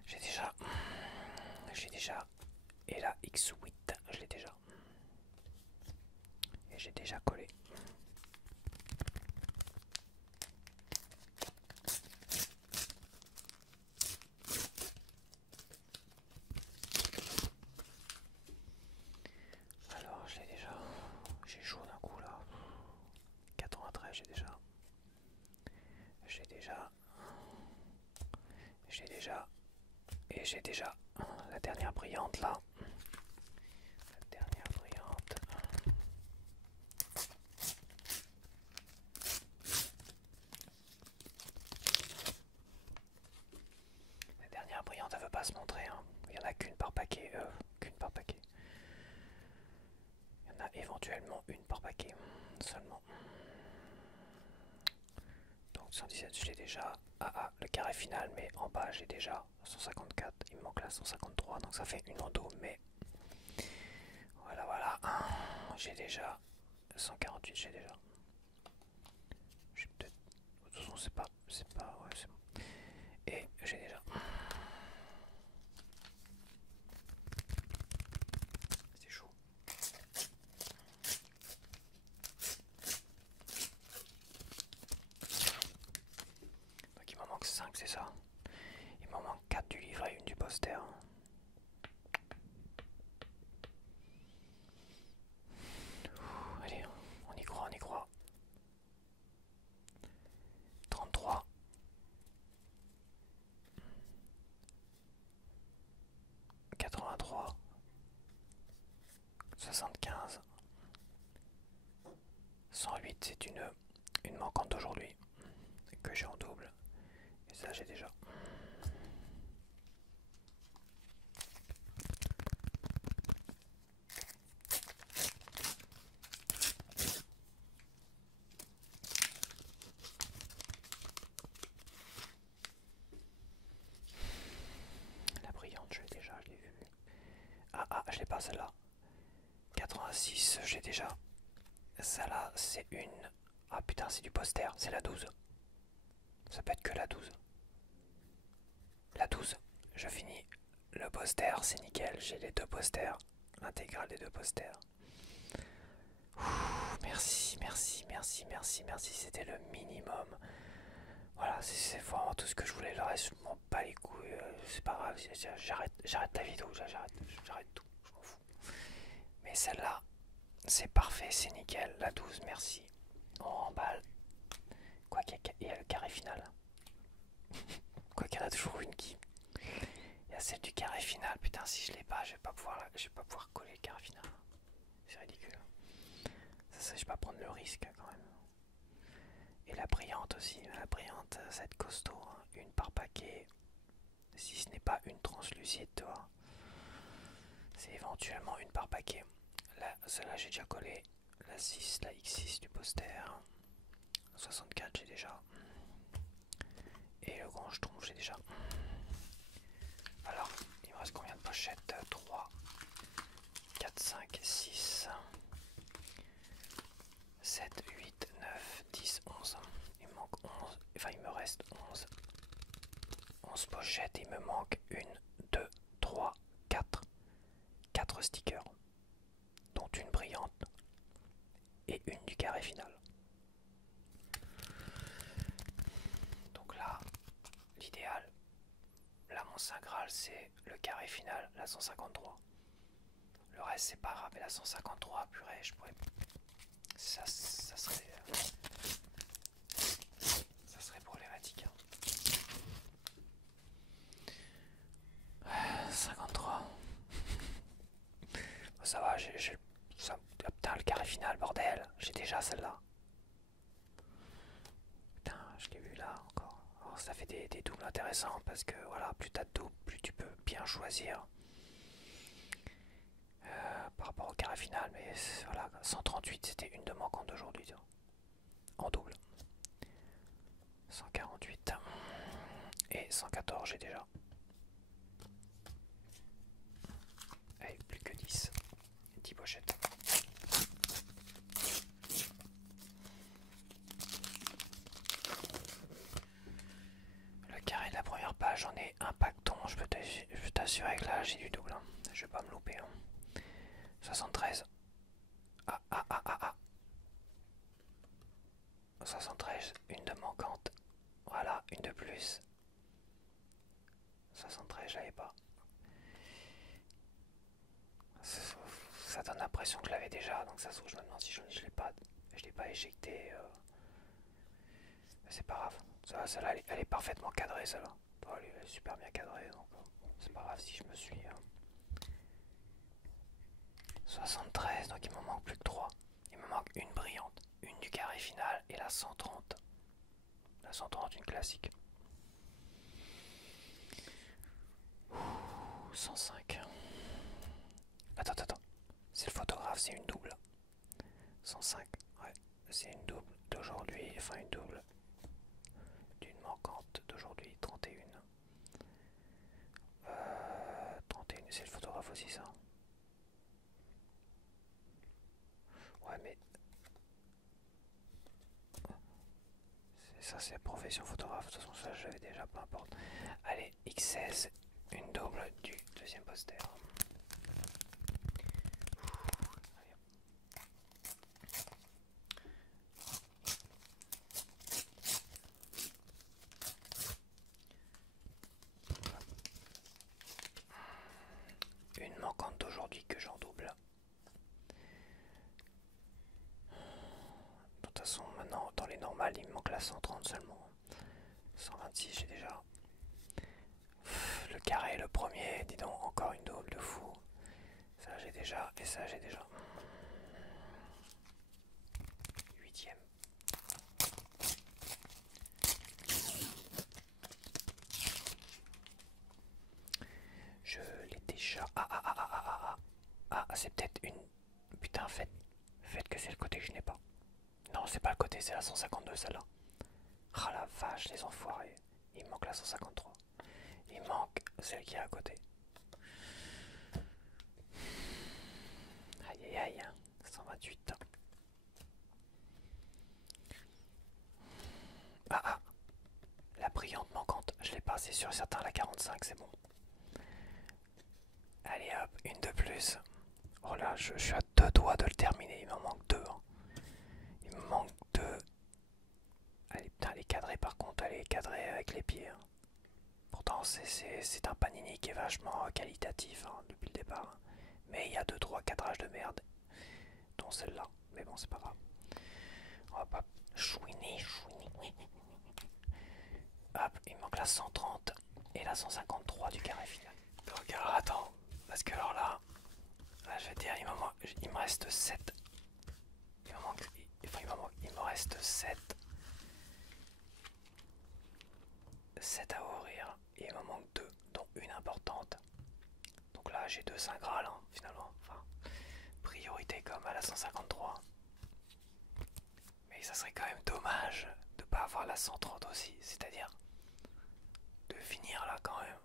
J'ai déjà, et la X8, je l'ai déjà. Et j'ai déjà collé. Alors, je l'ai déjà. J'ai chaud d'un coup là. 93, j'ai déjà. J'ai déjà. J'ai déjà. Et j'ai déjà. La dernière brillante là. La dernière brillante. La dernière brillante, elle veut pas se montrer. Hein. Il y en a qu'une par paquet. Qu'une par paquet. Il y en a éventuellement une par paquet. Seulement. Donc 117, je l'ai déjà. Le carré final, mais en bas j'ai déjà 154. Il me manque la 153, donc ça fait une en dos, mais voilà. J'ai déjà 148, j'ai déjà. J'ai peut-être. De toute façon, c'est pas. Ouais, c'est bon. Et j'ai déjà. C'est chaud. Donc il m'en manque 5, c'est ça. Il m'en manque 4 du livret et une du poster. Allez, on y croit, on y croit. 33. 83. 75. 108, c'est une manquante d'aujourd'hui que j'ai en double. Et ça, j'ai déjà. La brillante, je l'ai déjà, je l'ai vue. Je l'ai pas celle-là. 86, je l'ai déjà. Celle-là, c'est une. Ah putain, c'est du poster, c'est la 12. Ça peut être que la 12. La 12, je finis. Le poster, c'est nickel, j'ai les deux posters. L'intégrale des deux posters. Merci, c'était le minimum. Voilà, c'est vraiment tout ce que je voulais. Le reste, je m'en bats les couilles. C'est pas grave, j'arrête la vidéo, j'arrête tout, je m'en fous. Mais celle-là, c'est parfait, c'est nickel. La 12, merci. On remballe. Quoi qu'il y a le carré final. Quoi qu'il y en a toujours une qui. Il y a celle du carré final. Putain, si je l'ai pas, je vais pas pouvoir coller le carré final. C'est ridicule. Ça, je vais pas prendre le risque quand même. Et la brillante aussi. La brillante, cette costaud. Hein. Une par paquet. Si ce n'est pas une translucide, toi. C'est éventuellement une par paquet. Là, celle-là, j'ai déjà collé. La 6, la X6 du poster. 64, j'ai déjà. Et le grand jeton, j'ai déjà. Alors, il me reste combien de pochettes? 3, 4, 5, 6, 7, 8, 9, 10, 11. Il me manque 11. Enfin, il me reste 11. 11 pochettes. Il me manque 1, 2, 3, 4. 4 stickers. Dont une brillante. Et une du carré final. Donc là, l'idéal. Là, mon Saint Graal, c'est le carré final, la 153. Le reste, c'est pas grave, mais la 153, purée, je pourrais. Ça serait. ça fait des doubles intéressants parce que voilà, plus t'as de doubles, plus tu peux bien choisir par rapport au carré final. Mais voilà, 138 c'était une de manquante d'aujourd'hui en double. 148 et 114 j'ai déjà. Allez, plus que 10. 10 pochettes. Le carré de la première page, j'en ai un pacton. Je peux t'assurer que là j'ai du double. Hein. Je vais pas me louper. Hein. 73. Ah ah ah ah ah. 73, une de manquante. Voilà, une de plus. 73, je l'avais pas. Ça donne l'impression que je l'avais déjà, donc ça se trouve, je me demande si je l'ai pas éjecté. Mais c'est pas grave. Celle-là, elle est parfaitement cadrée, celle-là. Elle est super bien cadrée, donc c'est pas grave si je me suis. 73, donc il me manque plus que 3. Il me manque une brillante, une du carré final et la 130. La 130, une classique. 105. Attends. C'est le photographe, c'est une double. 105, ouais. C'est une double d'aujourd'hui, enfin une double d'une manquante d'aujourd'hui, 31. 31, c'est le photographe aussi ça. Ouais mais... Ça c'est la profession photographe, de toute façon ça j'avais déjà, peu importe. Allez, X16, une double du deuxième poster. Une manquante d'aujourd'hui que j'en double. De toute façon maintenant dans les normales il me manque la 130 seulement. 126 j'ai déjà. Le carré le premier, dis donc encore une double de fou. Ça j'ai déjà et ça j'ai déjà. 8ème. Je l'ai déjà. Ah, c'est peut-être une. Putain, faites que c'est le côté que je n'ai pas. Non, c'est pas le côté, c'est la 152 celle-là. Ah la vache, les enfoirés. Il me manque la 153. Il manque celle qui est à côté. Aïe aïe aïe. 128. Ah, la brillante manquante. Je l'ai pas, c'est sûr et certain. La 45, c'est bon. Allez hop, une de plus. Oh là, je suis à 2 doigts de le terminer. Il m'en manque 2. Hein. Il me manque 2. Allez, putain, elle est cadrée par contre. Elle est cadrée avec les pieds. Hein. Pourtant, c'est un panini qui est vachement qualitatif hein, depuis le départ. Mais il y a 2-3 cadrages de merde. Dont celle-là. Mais bon, c'est pas grave. Hop, hop. Chouini. Hop, il manque la 130 et la 153 du carré final. Donc, alors attends. Parce que alors là je vais te dire, il me reste 7. Il me reste 7 à ouvrir. Et il me manque 2, dont une importante. Donc là, j'ai 2 Saint Graal, hein, finalement. Enfin, priorité comme à la 153. Mais ça serait quand même dommage de pas avoir la 130 aussi. C'est-à-dire de finir là quand même.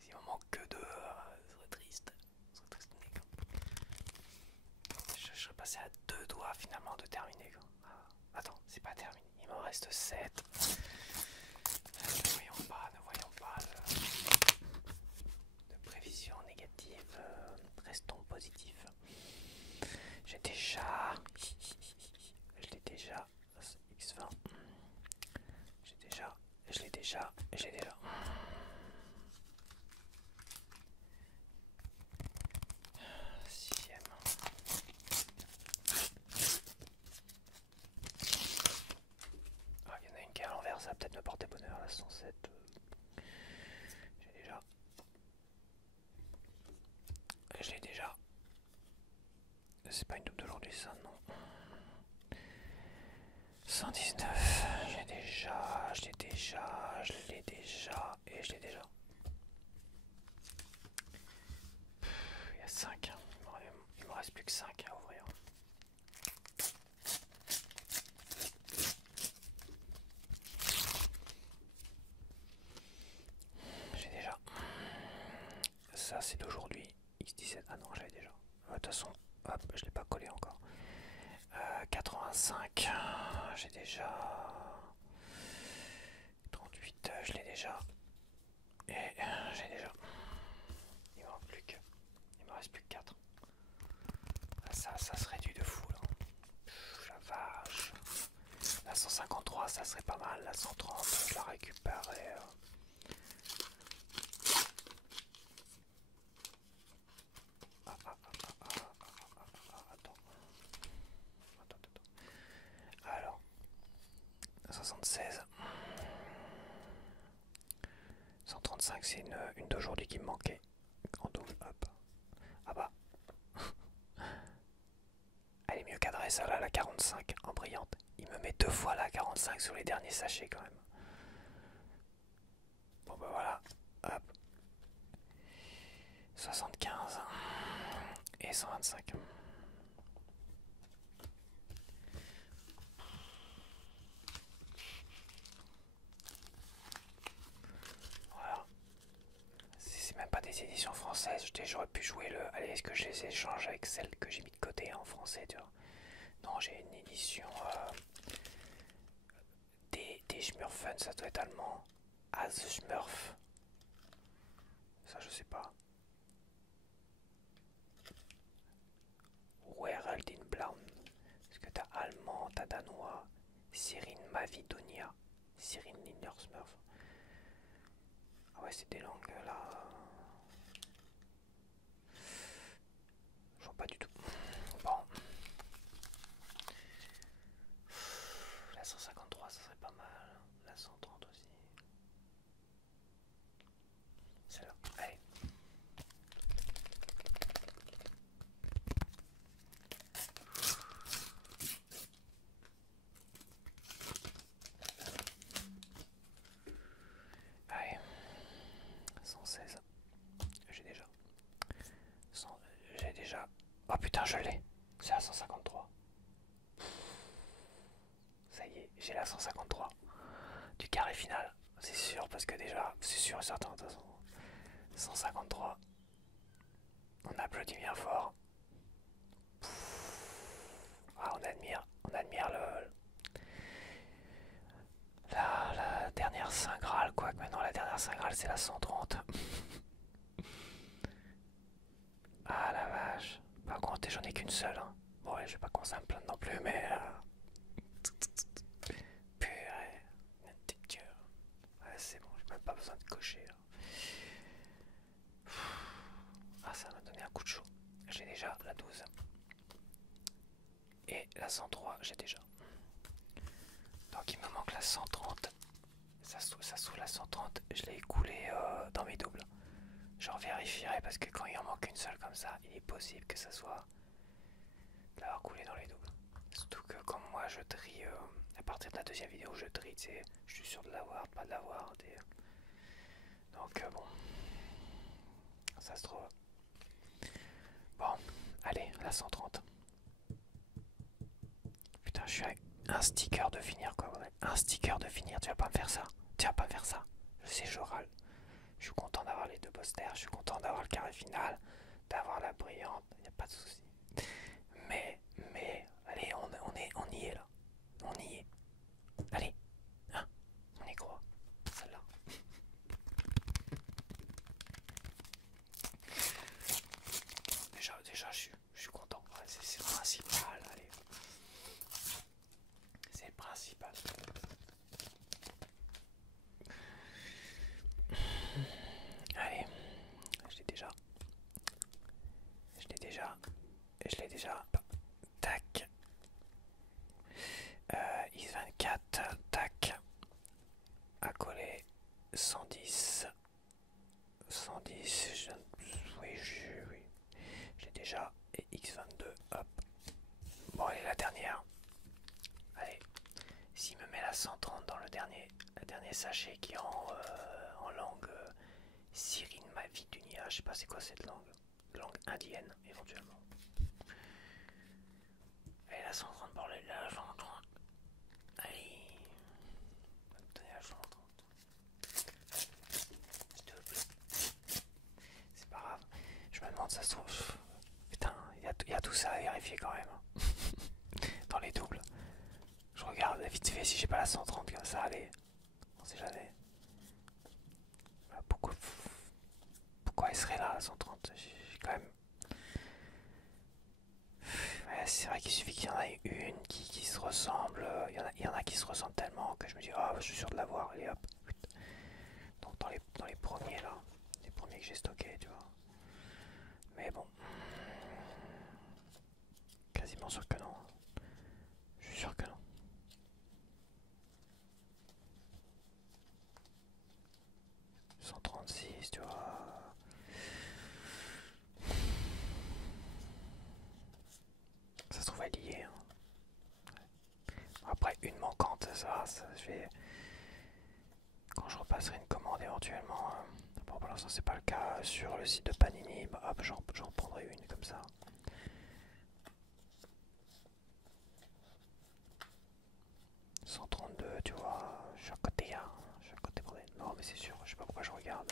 S'il me manque que 2, ce serait triste. Je serais passé à 2 doigts finalement de terminer. Quoi. Ah, attends, c'est pas terminé. Il m'en reste 7. Ne voyons pas de prévisions négatives. Restons positifs. J'ai déjà. Je l'ai déjà. X20. Je l'ai déjà. 6ème. Ah, il y en a une qui est à l'envers, ça va peut-être me porter bonheur, la 107. Je l'ai déjà. C'est pas une double d'aujourd'hui ça, non. 119, j'ai déjà. déjà, je l'ai déjà, je l'ai déjà, et je l'ai déjà. Il y a 5. Il me reste plus que 5 à ouvrir. J'ai déjà. Ça c'est d'aujourd'hui. X17. Ah non, j'avais déjà. De toute façon, hop, je l'ai pas collé encore. 85. J'ai déjà. 38. Je l'ai déjà. Et j'ai déjà. Il me reste plus que. Il me reste plus que 4. Ça se réduit de fou là. Pff, la vache. La 153, ça serait pas mal. La 130, je la récupérerai. Attends. Alors, 76. 135, c'est une d'aujourd'hui qui me manquait. En double, hop. Ah bah. Elle est mieux cadrée, ça là, la 45 en brillante. Il me met 2 fois la 45 sur les derniers sachets quand même. Bon bah voilà. Hop. 75 et 125. Voilà. C'est même pas des éditions françaises. J'aurais pu jouer le. Allez, est-ce que je les échange avec celles que j'ai mis de côté en français, tu vois? Non, j'ai une édition des Smurfen, ça doit être allemand. As Smurf. Ça, je sais pas. Wereld in Blaun. Est-ce que t'as allemand, t'as danois? Sirin Mavidonia. Sirin Liner Smurf. Ah ouais, c'est des langues là. Je vois pas du tout. Bon. La 153, ça serait pas mal. La 130 aussi. Celle-là. Allez. Allez. 116. J'ai déjà. J'ai déjà. Oh putain, je l'ai. C'est la 153. Ça y est, j'ai la 153. Du carré final. C'est sûr, parce que déjà, c'est sûr et certain, de toute façon. 153. On applaudit bien fort. Ah, on admire la dernière Saint Graal, quoi. Maintenant, la dernière Saint Graal, c'est la 130. Ah la vache. Par contre, j'en ai qu'une seule. Hein. Bon, ouais, je vais pas commencer à me plaindre non plus, mais. Purée. Ouais, c'est bon, j'ai même pas besoin de cocher. Là. Ah, ça m'a donné un coup de chaud. J'ai déjà la 12. Et la 103, j'ai déjà. Donc il me manque la 130. Ça sous la 130, je l'ai écoulé dans mes doubles. J'en vérifierai parce que quand il en manque une seule comme ça, il est possible que ça soit de l'avoir coulé dans les doubles. Surtout que comme moi je trie, à partir de la deuxième vidéo je trie, je suis sûr de l'avoir, de pas de l'avoir. Donc bon, ça se trouve. Bon, allez, la 130. Putain, je suis avec un sticker de finir quoi. Un sticker de finir, tu vas pas me faire ça. Tu vas pas me faire ça. Je sais, je râle. Je suis content d'avoir les deux posters, je suis content d'avoir le carré final, d'avoir la brillante, il n'y a pas de souci. Mais, allez, on y est là. On y est. Allez, hein, on y croit. Celle-là. Déjà, je suis content. Ouais, c'est le principal, allez. C'est le principal. Allez, je l'ai déjà. Je l'ai déjà. Je l'ai déjà. Tac. X24. Tac. À coller. 110. 110. Oui, j'ai déjà. Et X22. Hop. Bon, allez, la dernière. Allez. S'il me met la 130 dans le le dernier sachet qui est en langue Sirin Mavidunia, je sais pas c'est quoi cette langue. Langue indienne éventuellement. Et là, 130 bordel, là, 130. Allez. Tenez la 130. S'il te plaît. C'est pas grave. Je me demande, ça se trouve. Putain, il y a tout ça à vérifier quand même. Dans les doubles. Je regarde vite fait si j'ai pas la 130 comme ça, allez. On sait jamais. Pourquoi elle serait là, la 130? J'ai quand même. Ouais, c'est vrai qu'il suffit qu'il y en ait une qui se ressemble. Il y en a qui se ressemblent tellement que je me dis, ah, je suis sûr de l'avoir. Allez hop. Donc dans les premiers là. Les premiers que j'ai stockés, tu vois. Mais bon. Quasiment sûr que non. Je suis sûr que non. « 136, tu vois. Ça se trouve à lier. Hein. Après, une manquante, ça je vais. Quand je repasserai une commande éventuellement. Bon, pour l'instant, c'est pas le cas sur le site de Panini. Bah, hop, j'en prendrai une comme ça. « 132, tu vois. Je suis à côté, hein. Je suis à côté, bordel. Non, mais c'est sûr, je sais pas pourquoi je regarde.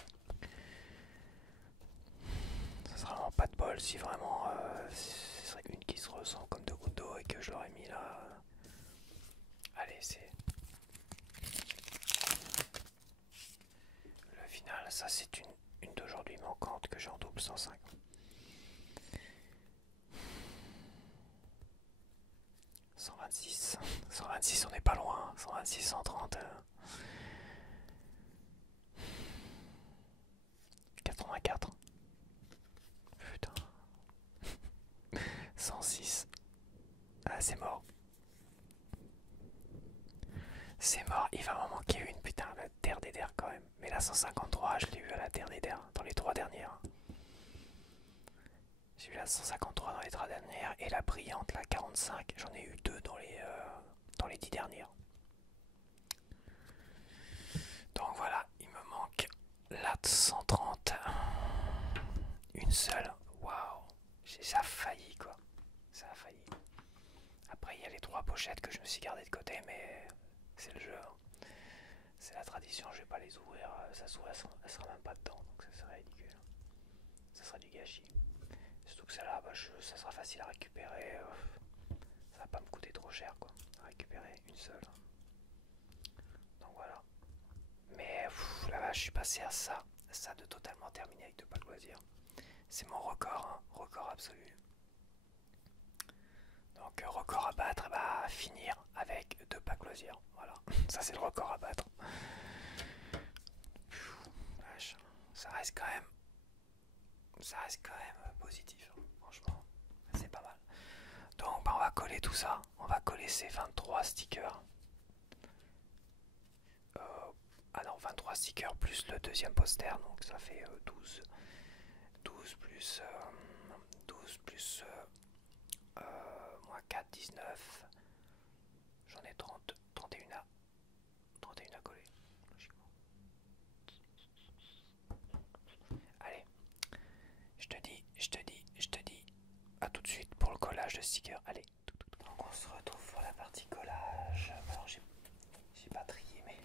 Ça sera vraiment pas de bol si vraiment ce serait une qui se ressemble comme de Gundo et que je l'aurais mis là. Allez, c'est. Le final, ça c'est une d'aujourd'hui manquante que j'ai en double 105. « 126, 126, on n'est pas loin. 126, 130. 84. Putain. 106. Ah, c'est mort. C'est mort, il va m'en manquer une, putain, la terre des der quand même. Mais la 153, je l'ai eu à la terre des der, dans les 3 dernières. J'ai eu la 153 dans les 3 dernières, et la brillante, la 45, j'en ai eu 2 dans les 10 dernières. Donc voilà, il me manque la 130. Une seule, waouh, ça a failli quoi. Ça a failli. Après, il y a les 3 pochettes que je me suis gardé de côté, mais c'est le jeu. C'est la tradition, je vais pas les ouvrir. Ça s'ouvre, elle sera même pas dedans, donc ça serait ridicule. Ça sera du gâchis. Surtout que celle-là, bah, ça sera facile à récupérer. Ça va pas me coûter trop cher, quoi. À récupérer une seule. Donc voilà. Mais là, je suis passé à ça. Ça de totalement terminé avec 2 packs loisirs. C'est mon record, hein, record absolu. Donc record à battre, bah finir avec 2 packs loisirs. Voilà, ça c'est le record à battre. Ça reste quand même positif, hein. Franchement, c'est pas mal. Donc bah, on va coller tout ça. On va coller ces 23 stickers. Ah non, 23 stickers plus le deuxième poster, donc ça fait 12. 12 plus 12 plus moins 4, 19. J'en ai 30, 31 à coller, logiquement. Allez, je te dis à tout de suite pour le collage de stickers. Allez. Donc on se retrouve pour la partie collage. Alors j'ai pas trié, mais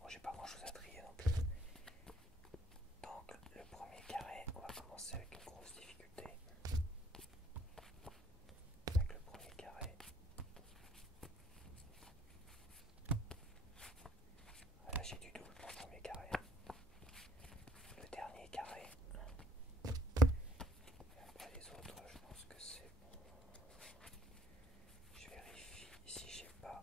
bon, j'ai pas grand chose à trier non plus. Donc le premier carré, on va commencer avec une grosse difficulté. Avec le premier carré. Là j'ai du double pour le premier carré. Le dernier carré. Et après les autres, je pense que c'est bon. Je vérifie si j'ai pas.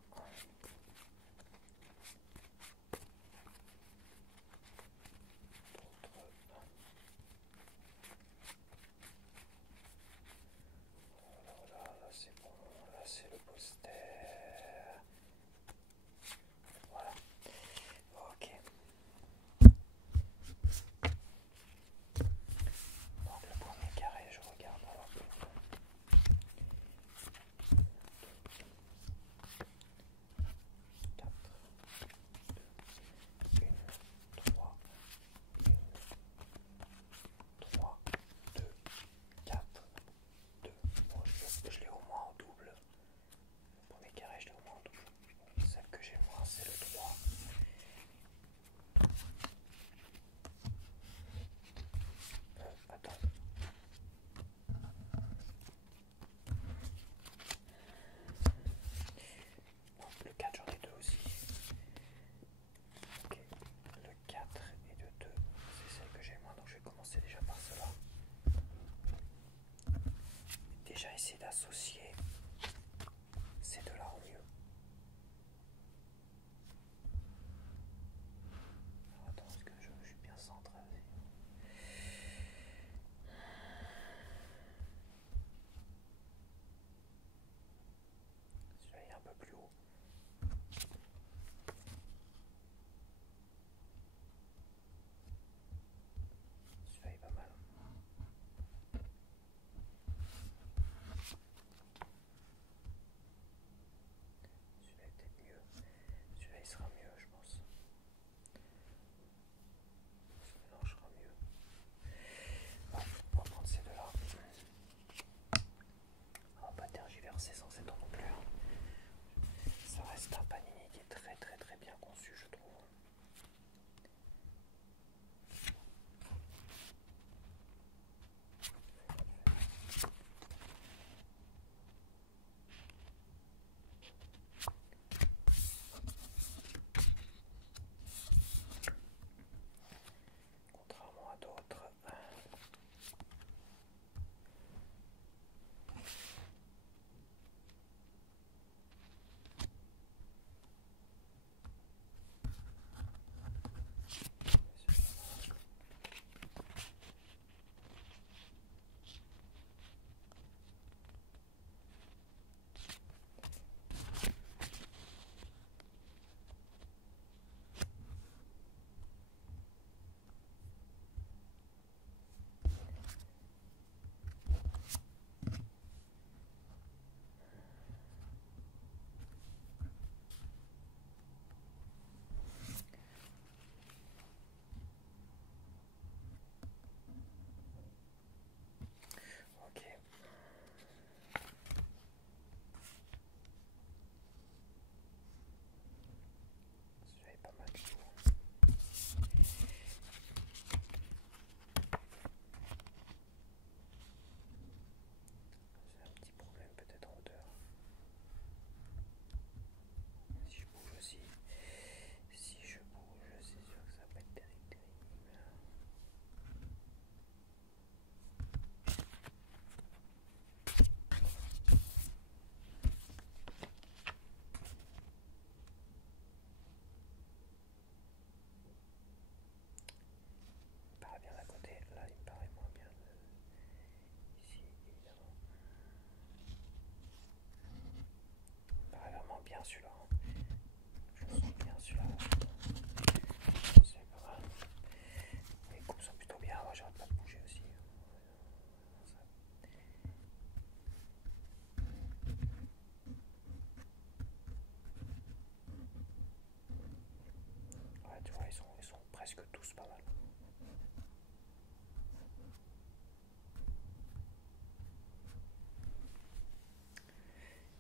pas mal.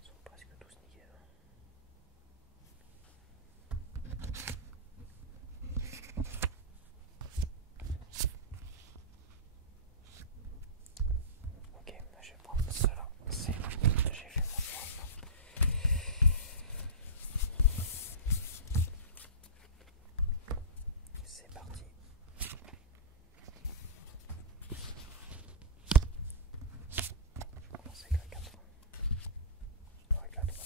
Ils sont presque tous nickel. Ok, je vais prendre cela. C'est j'ai fait mon choix. C'est parti. Je commence avec la 4. Avec la 3.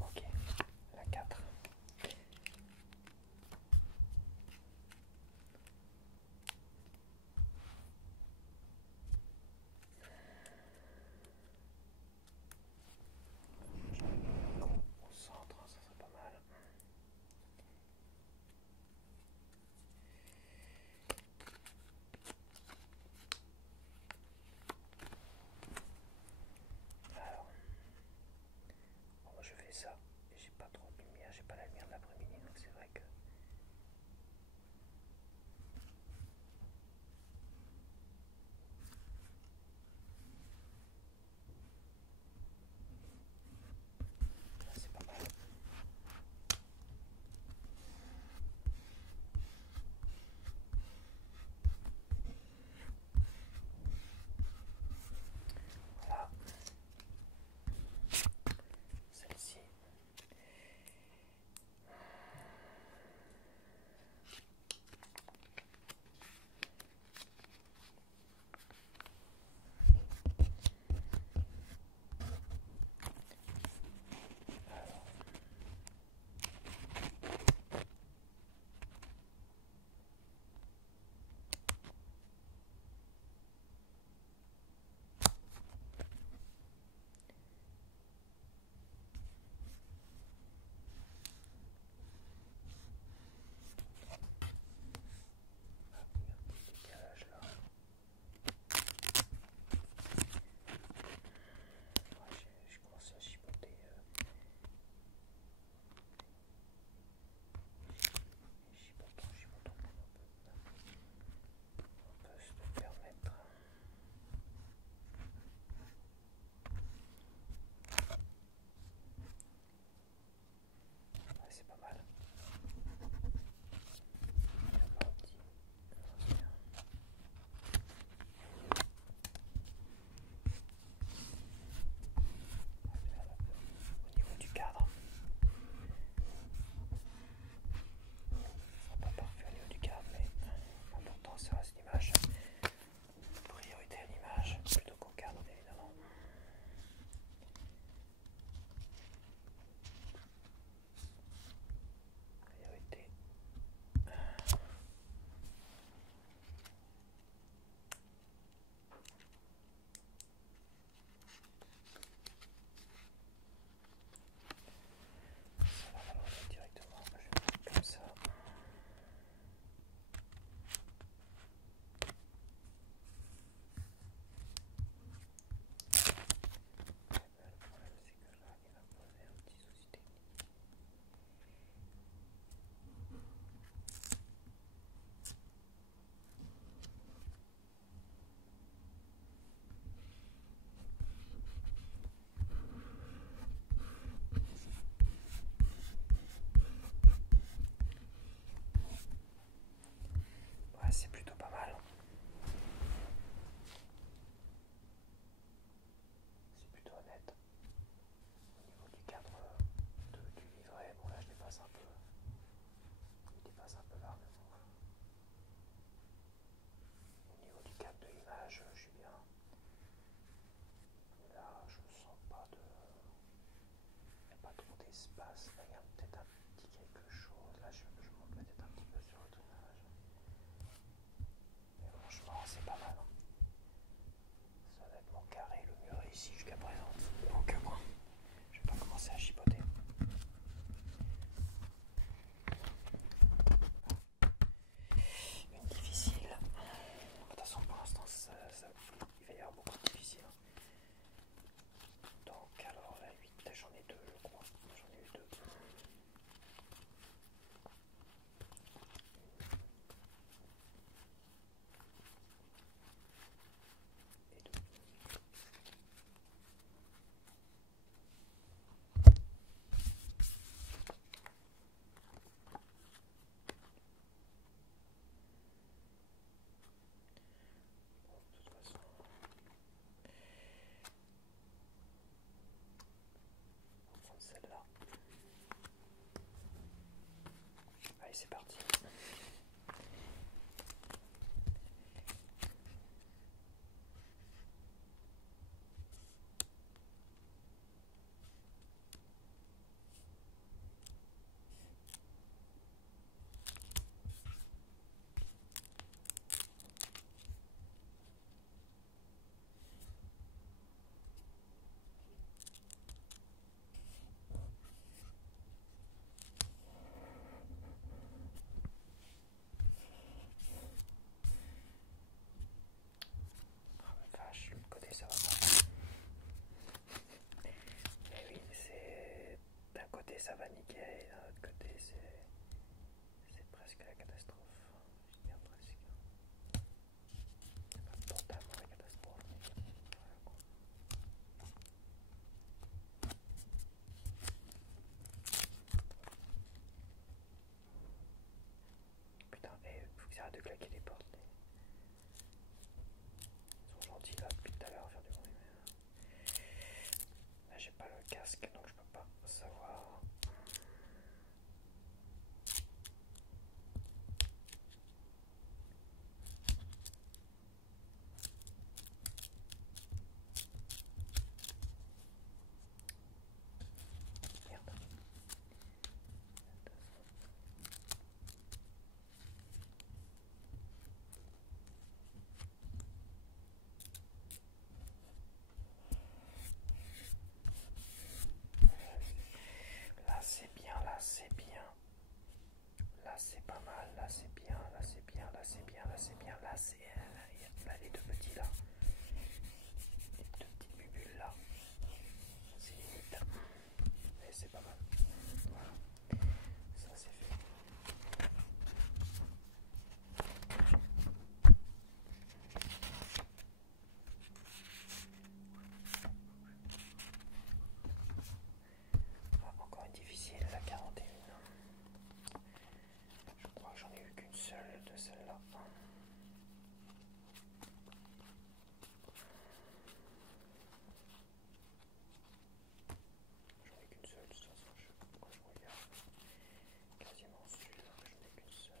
Ok, la 4. Au centre, ça serait pas mal. Alors, bon, moi je fais ça et j'ai pas trop de lumière, j'ai pas la lumière de l'après-midi donc c'est vrai que. C'est pas mal. Voilà. Celle-ci. Alors. Décalage là. Ouais, j'ai commencé à chipoter. Chipotant pour on peut se le permettre. Ouais, c'est pas mal. Il y a pas un petit. Au niveau du cadre, pas parfait au niveau du cadre, mais l'important ça reste l'image. Priorité à l'image plutôt qu'au cadre, évidemment. Priorité. Ça va valoir directement. Je vais mettre comme ça. Le problème c'est que là il va poser un petit souci technique. Ouais, c'est plutôt pas mal. C'est plutôt honnête. Au niveau du cadre du livret, bon là je dépasse un peu. Il dépasse un peu là, mais bon. Au niveau du cadre de l'image, je suis bien. Là, je sens pas de. Il n'y a pas trop d'espace. Là, il y a peut-être un petit quelque chose. Là, je monte peut-être franchement, c'est pas mal. Ça va être mon carré, le mieux réussi jusqu'à présent. Donc bon, je vais pas commencer à chipoter. Une difficile. De toute façon, pour l'instant, il va y avoir beaucoup de difficiles. Donc, alors la 8, j'en ai deux, je crois. J'en ai eu deux. Et deux. Bon, de toute façon, on va prendre celle-là. Allez, c'est parti. Vache, l'autre côté ça va pas. Mais oui, c'est d'un côté ça va nickel, et d'un autre côté c'est presque la catastrophe. Je veux dire presque. Pas totalement la catastrophe, mais voilà quoi. Putain, faut qu'ils arrêtent de claquer les portes. Ils sont gentils là depuis tout à l'heure à faire du bruit, mais là j'ai pas le casque donc je peux pas savoir. Merde. Là c'est bien, là c'est bien. Là c'est pas mal, là c'est bien, là c'est bien, là c'est bien, là c'est bien, là c'est... Là les deux petits là. Les deux petites bubules là. C'est limite. Et c'est pas mal. Voilà. Ça c'est fait. Ah, encore une difficile, la 41. Je crois que j'en ai eu qu'une seule de celle-là. J'en ai qu'une seule, de toute façon, quand je regarde, quasiment sûr que j'en ai qu'une seule.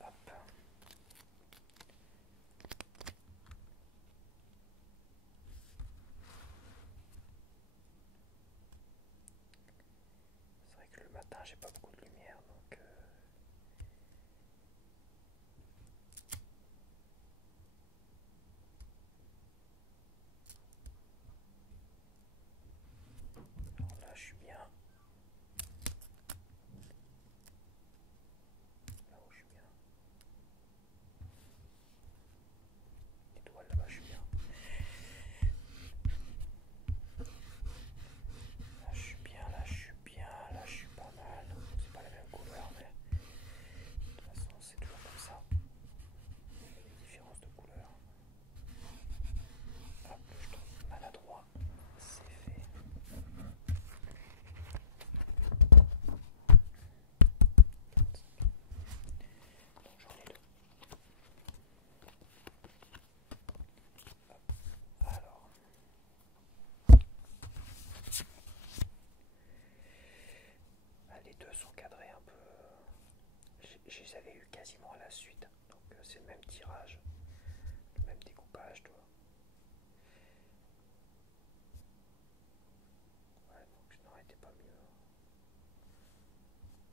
Hop. C'est vrai que le matin, j'ai pas beaucoup de lumière, donc... Alors là, je suis bien. Là où je suis bien. Étoile là-bas, je suis bien. Là, je suis bien, là, je suis bien, là, je suis pas mal. C'est pas la même couleur, mais de toute façon, c'est toujours comme ça. Il y a des différences de couleur. Hop, je trouve maladroit. C'est fait. Donc j'en ai deux. Hop. Alors. Les deux sont cadrés un peu. Je les avais eu quasiment à la suite. Donc c'est le même tirage, le même découpage, tu vois. c'est pas mieux.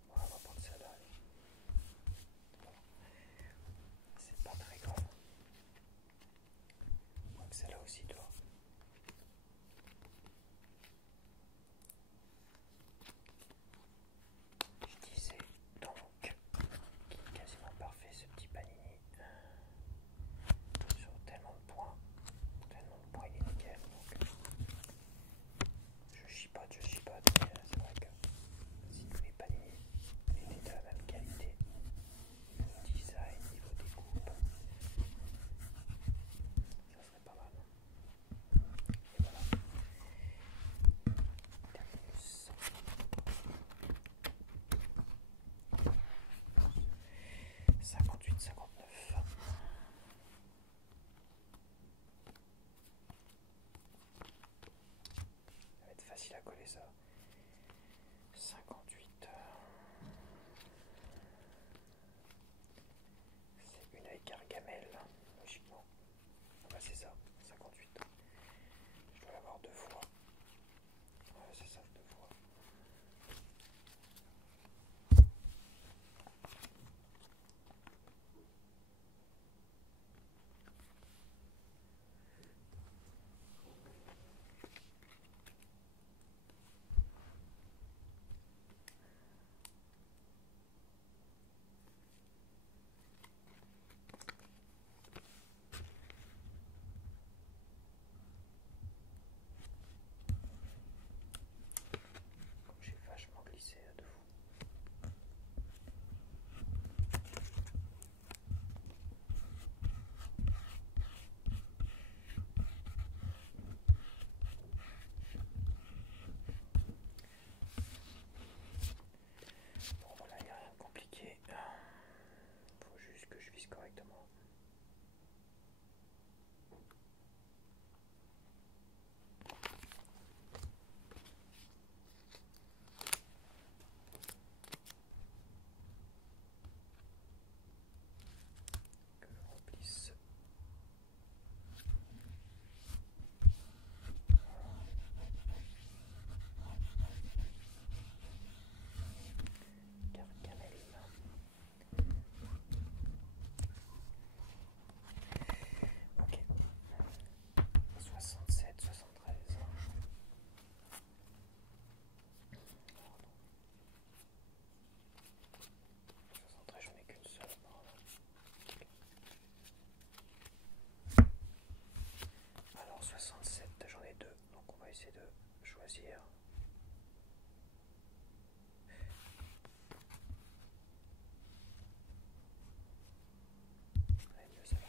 Bon, on va prendre celle-là. Bon, c'est pas très grave. Donc celle-là aussi doit. Je disais donc quasiment parfait ce petit panini. Sur tellement de points. Tellement de points, il est nickel. Donc je chipote, mais c'est vrai que si tous les panini étaient de la même qualité, niveau design, niveau découpe, ça serait pas mal. Et voilà. Terminus. 58, 59. Ça va être facile à coller ça. 58. C'est une avec Gargamel, logiquement. Ah bah c'est ça, 58. Je dois l'avoir deux fois. Ouais, c'est ça, deux fois. Comme j'ai vachement glissé à deux fois. Bon voilà, il n'y a rien de compliqué. Faut juste que je vise correctement. Que je remplisse. Gargamel. Ok. 67, 73. Alors, 73, j'en ai qu'une seule. Alors 67, j'en ai deux. Donc on va essayer de choisir. Allez, mieux ça va.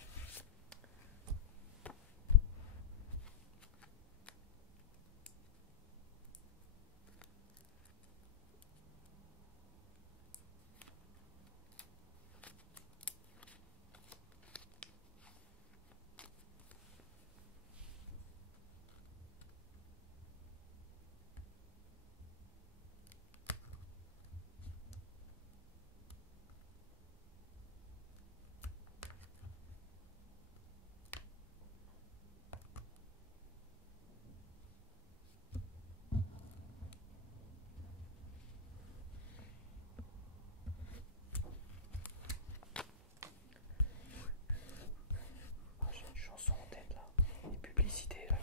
Ah, j'ai une chanson en tête là. Des publicités là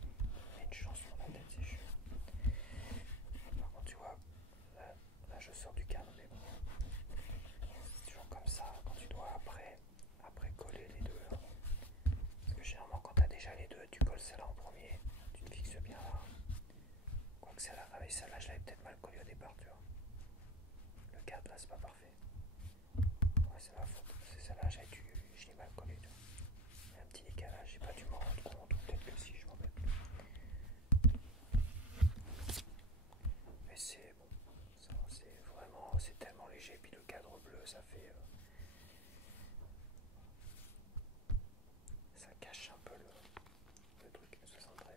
qui me met une chanson dans la tête, c'est chiant. Par contre, tu vois, là je sors du cadre, mais bon. C'est toujours comme ça quand tu dois après coller les deux. Hein. Parce que généralement, quand tu as déjà les deux, tu colles celle-là en premier, tu te fixes bien là. Quoique celle-là, ah oui, celle-là, je l'avais peut-être mal collé au départ, tu vois. Le cadre là, c'est pas parfait. Ouais, c'est ma faute. C'est celle-là, je l'ai mal collé, tu vois. Il y a un petit décalage, j'ai pas dû m'en rendre compte, ou peut-être que si, je m'en rappelle plus. Mais c'est bon, ça, c'est vraiment, c'est tellement léger, puis le cadre bleu, ça fait. Ça cache un peu le truc, 73.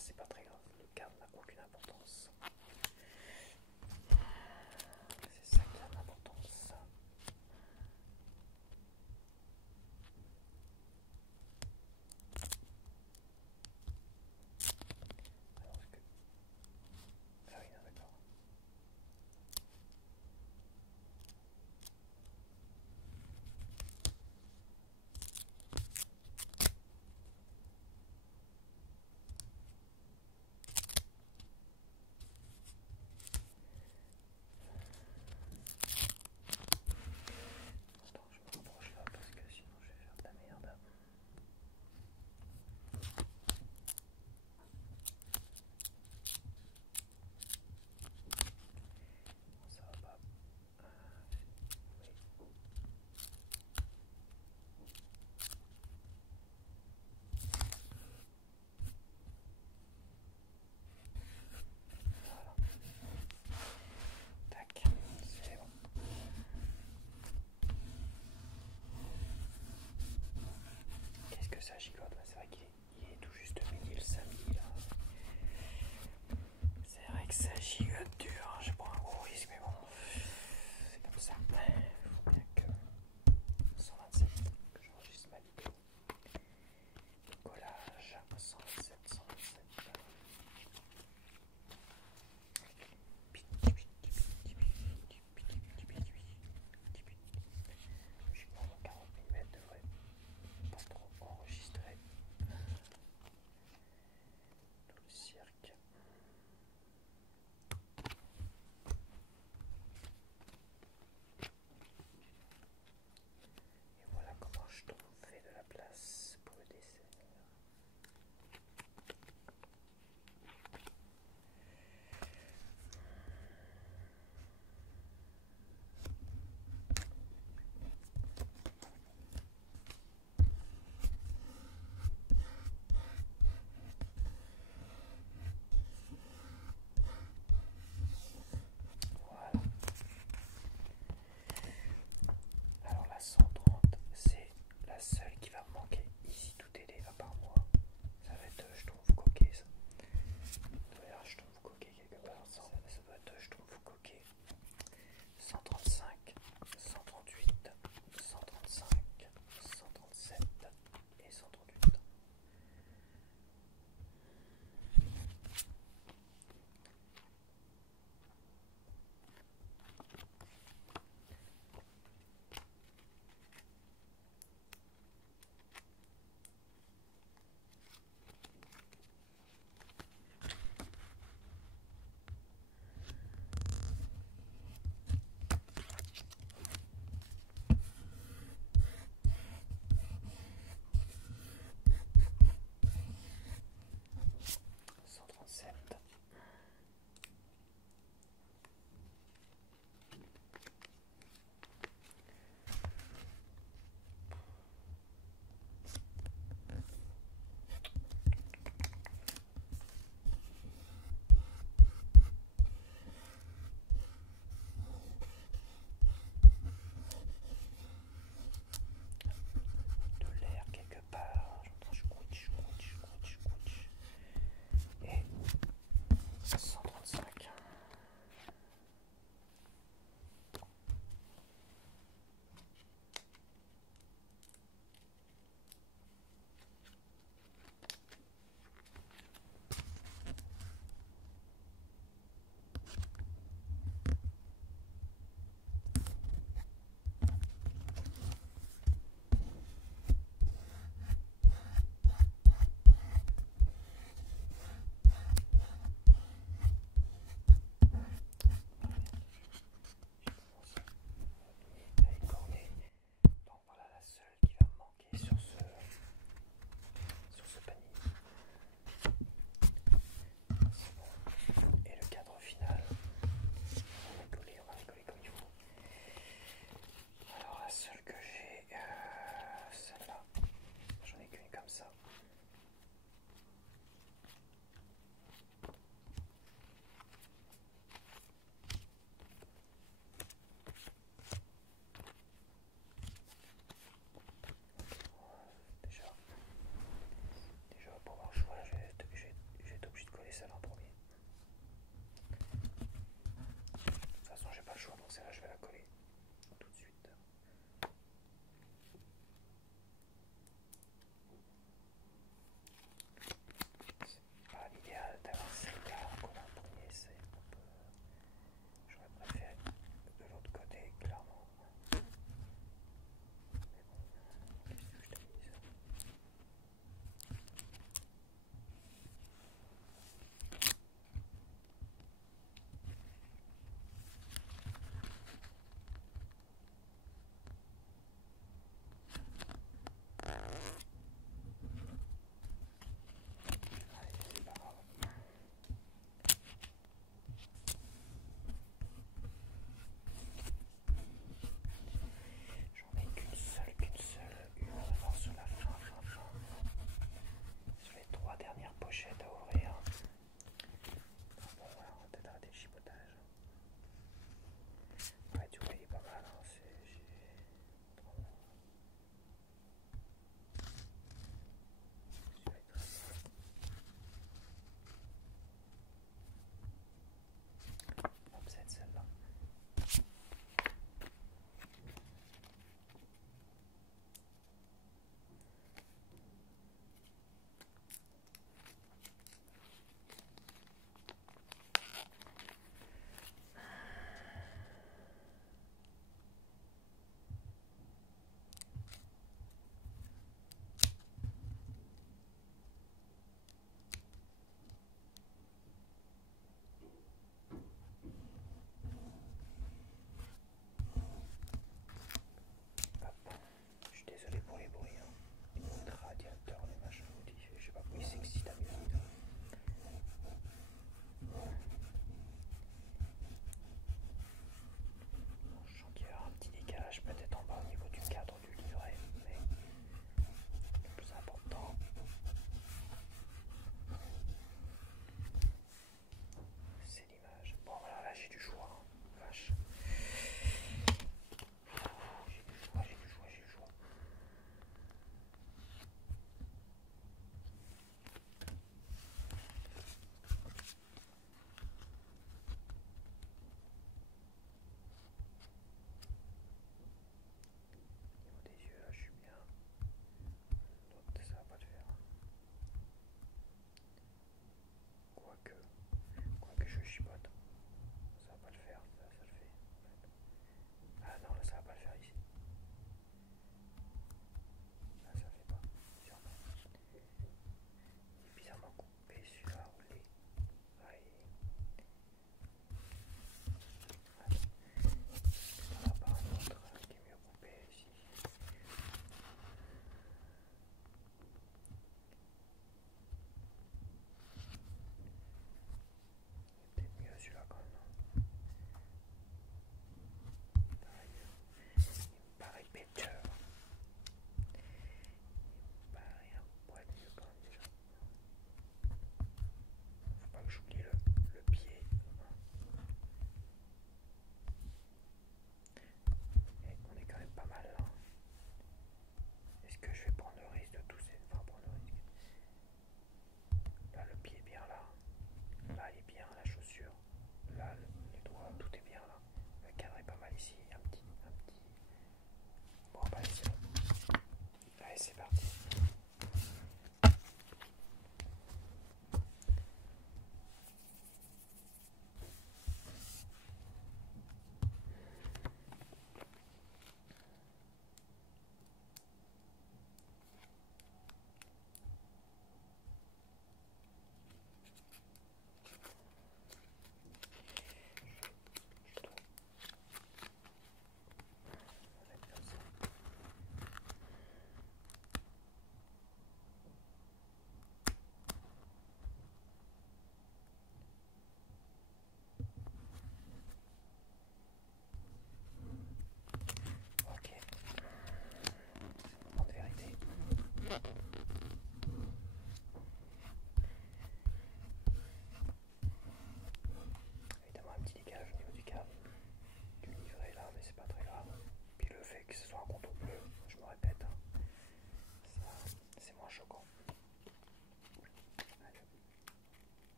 c'est pas très grave, le cadre n'a aucune importance. C'est ça qui a l'importance. Alors que... Ah oui, non, d'accord.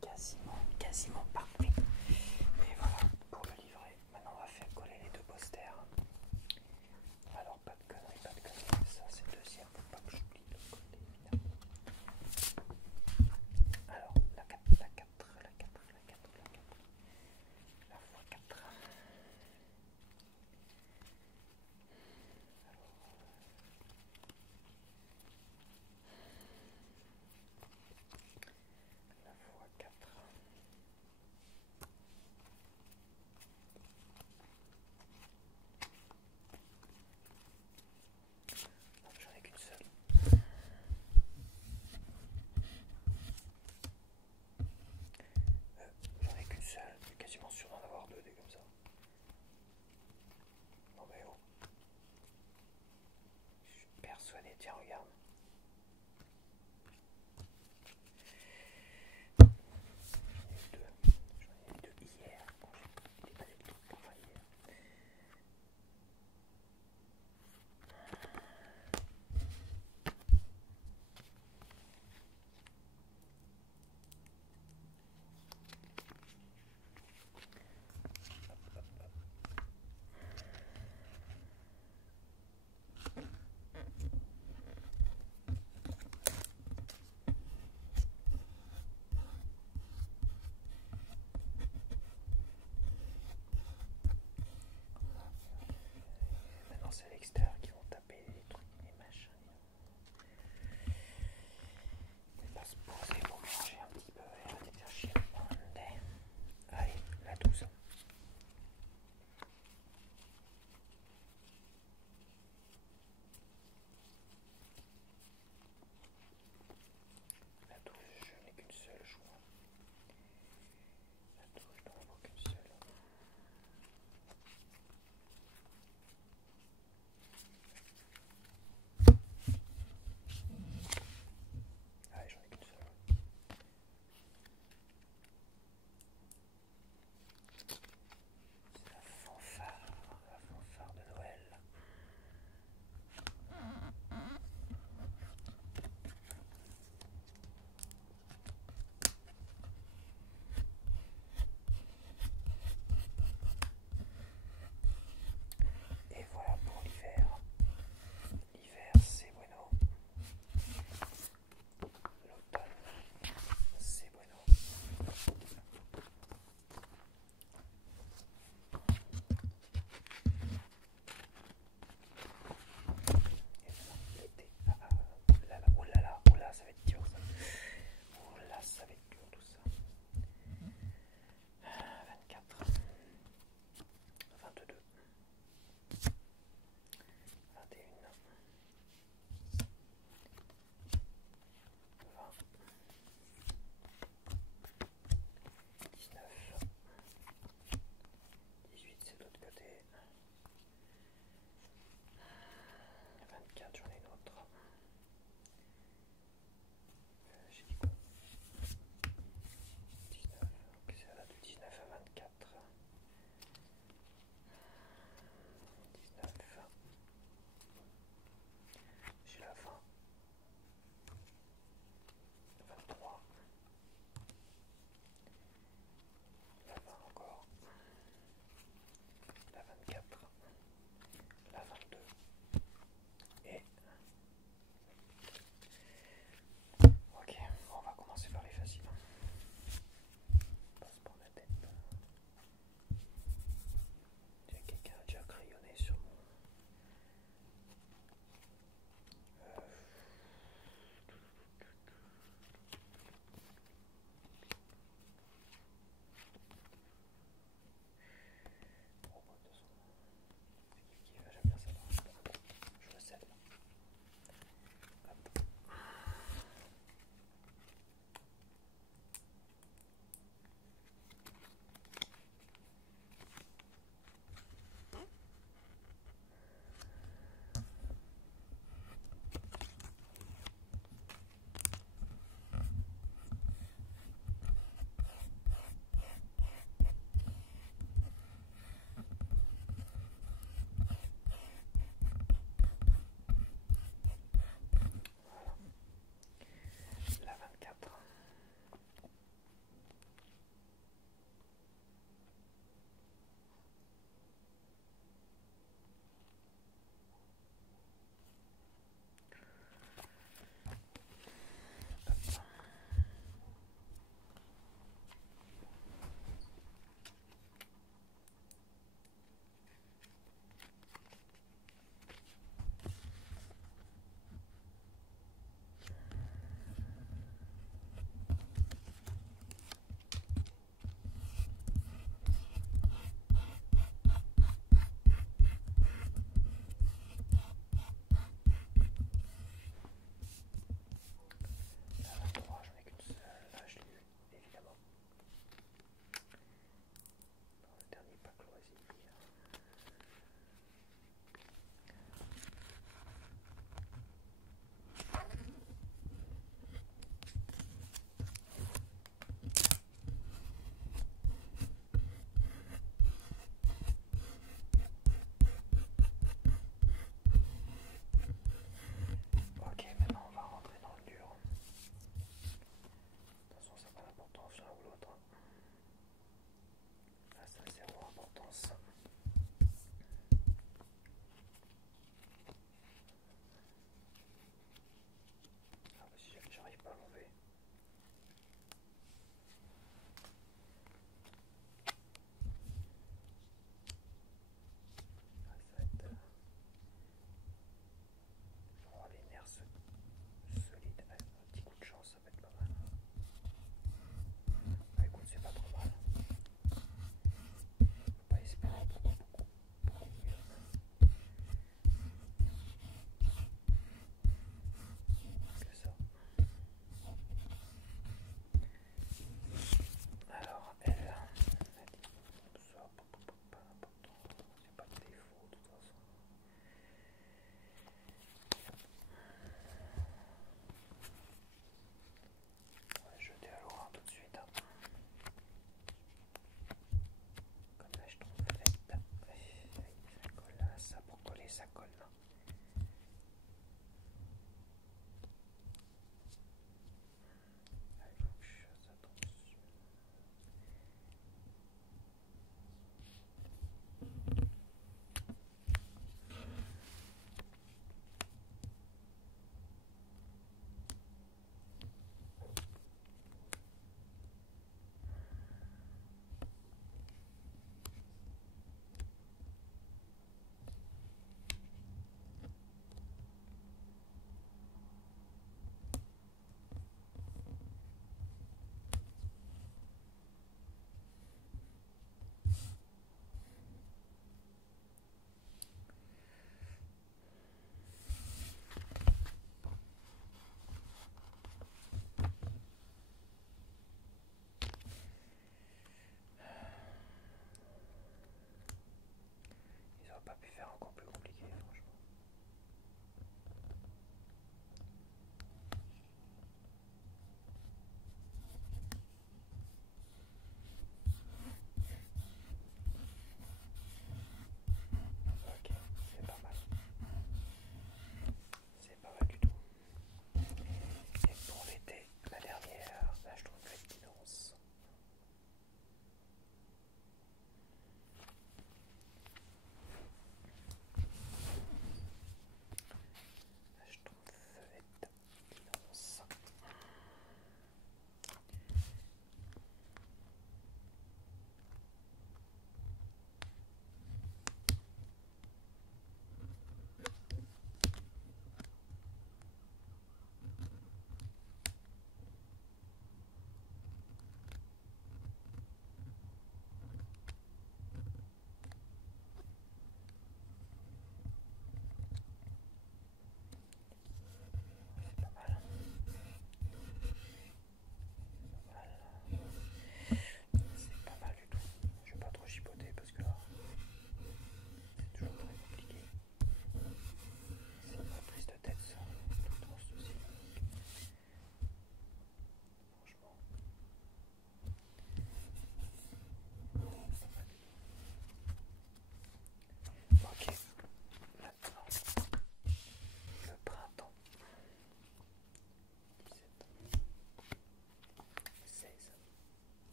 quasi, quasiment parfait. Et voilà pour le livret. Maintenant on va faire coller les deux posters. Alors pas de conneries, ça c'est le deuxième, faut pas que j'oublie de le coller évidemment. Alors la 4, la 4, la 4, la 4, la 4, la fois 4. La fois 4.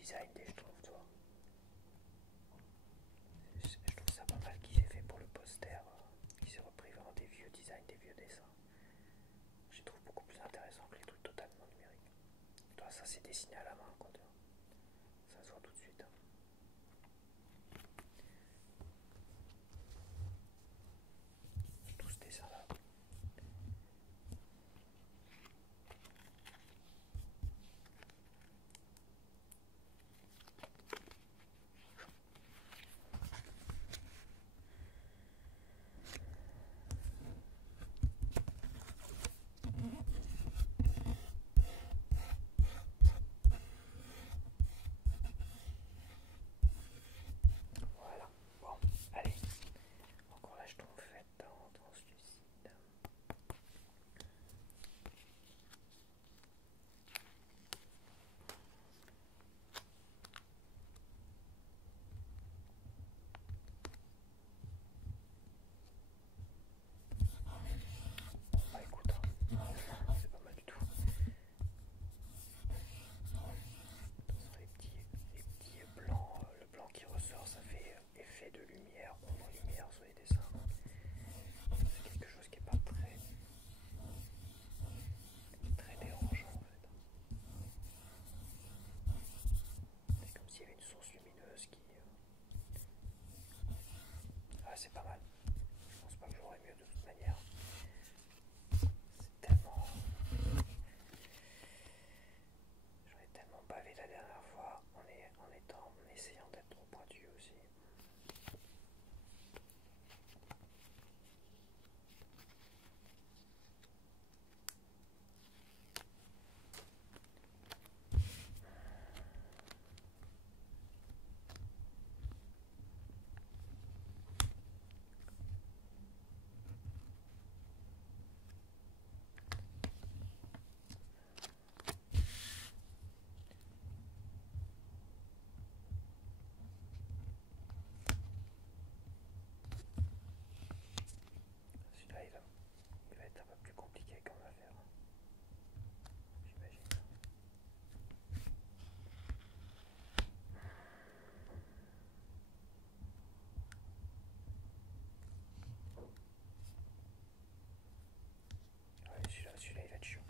design des Schtroumpfs, tu vois. Je trouve ça pas mal qu'ils aient fait pour le poster, qu'ils aient repris vraiment des vieux designs, des vieux dessins. Je les trouve beaucoup plus intéressants que les trucs totalement numériques. Toi, ça c'est dessiné à la main, quoi. Ça se voit tout de suite. Tout ce dessin là. Voilà. Bon, allez. Encore là, je tombe faite en translucide. Bah écoute, c'est pas mal du tout. Les petits blancs, le blanc qui ressort, ça fait effet de lumière, ombre-lumière sur les dessins. C'est quelque chose qui est pas très dérangeant en fait. C'est comme s'il y avait une source lumineuse qui... Ah, c'est pas mal. Je pense pas que j'aurais mieux de toute manière. C'est tellement... J'en ai tellement bavé la dernière fois en essayant d'être trop pointu aussi. Celui-là, il va être un peu plus compliqué comme affaire, j'imagine. Ouais, celui-là, il va être chiant.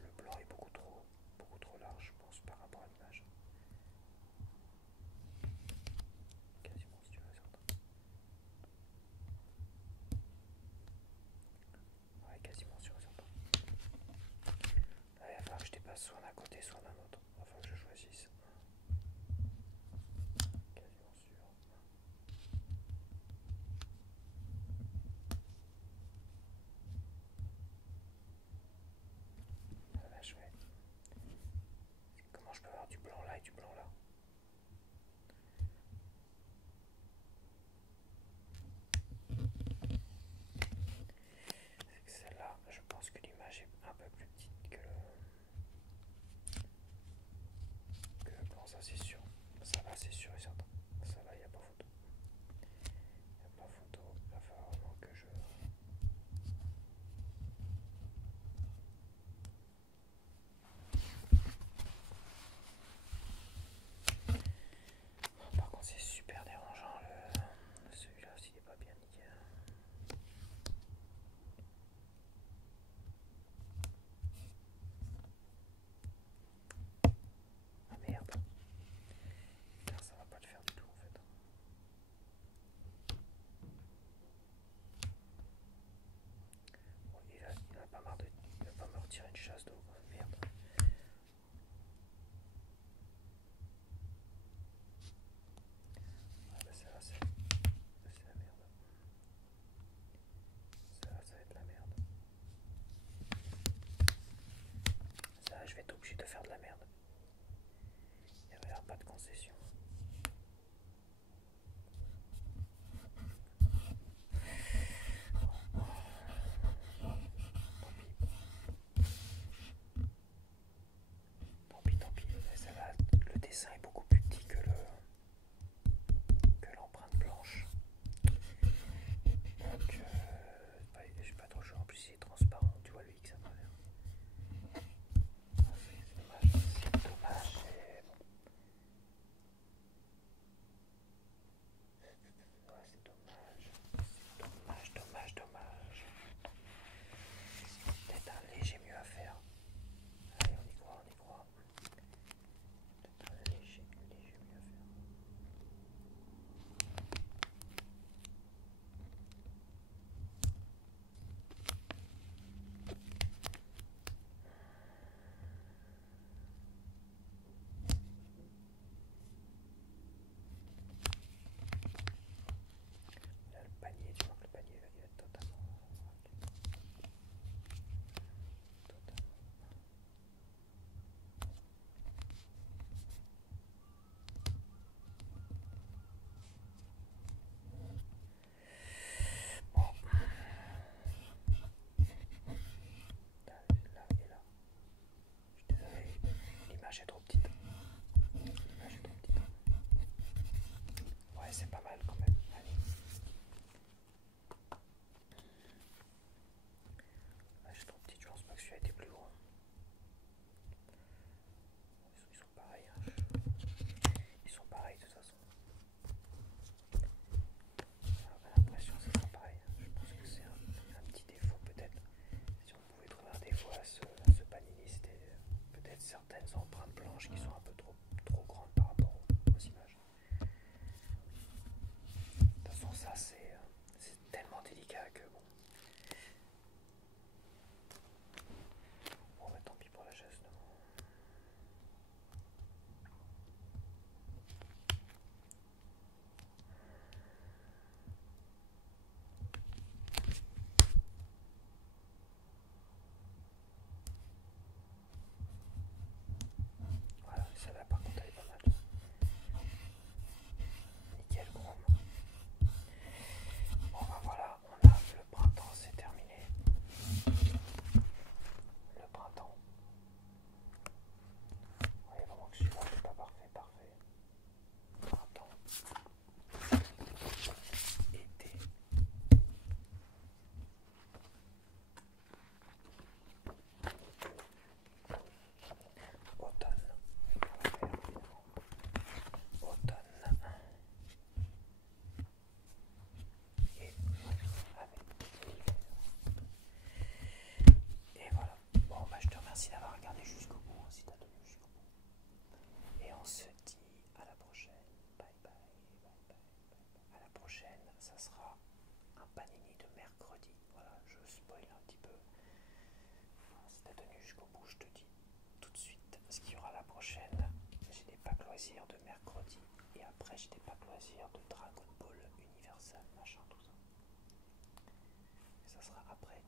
Le blanc est beaucoup trop large, je pense, par rapport à l'image. Quasiment, si tu veux, certain. Ouais, quasiment sûr et certain. Là, il va falloir que je dépasse soit d'un côté, soit d'un autre. Il va falloir que je choisisse. Quasiment sûr. Là, je vais... Comment je peux avoir du blanc là et du blanc là? Celle-là, je pense que l'image est un peu plus petite que le blanc, ça c'est sûr. Ça va, c'est sûr et certain. Ça va, il n'y a pas photo. Il n'y a pas photo. Il va falloir vraiment que je... Par contre, c'est super dérangeant celui-là s'il n'est pas bien nickel. Ah merde. Putain, ça va pas le faire du tout en fait. Bon, il va pas marre il va pas me retirer une chasse d'eau. Merde. Ah bah ça va, c'est la merde. Ça va être la merde. Ça, je vais être obligé de faire de la merde. Il n'y aura pas de concession. Tant pis. Ça va. Le dessin est beaucoup plus petit que l'empreinte blanche. Donc, j'ai pas trop le choix. En plus, il est transparent. Tu vois le X à travers. C'est dommage. C'est dommage. on se dit à la prochaine. Bye bye, bye bye, bye bye. À la prochaine, ça sera un panini de mercredi. Voilà, je spoil un petit peu. Si t'as tenu jusqu'au bout, je te dis tout de suite ce qu'il y aura la prochaine. J'ai des packs loisirs de mercredi et après j'ai des packs loisirs de Dragon Ball Universal, machin, tout ça. Et ça sera après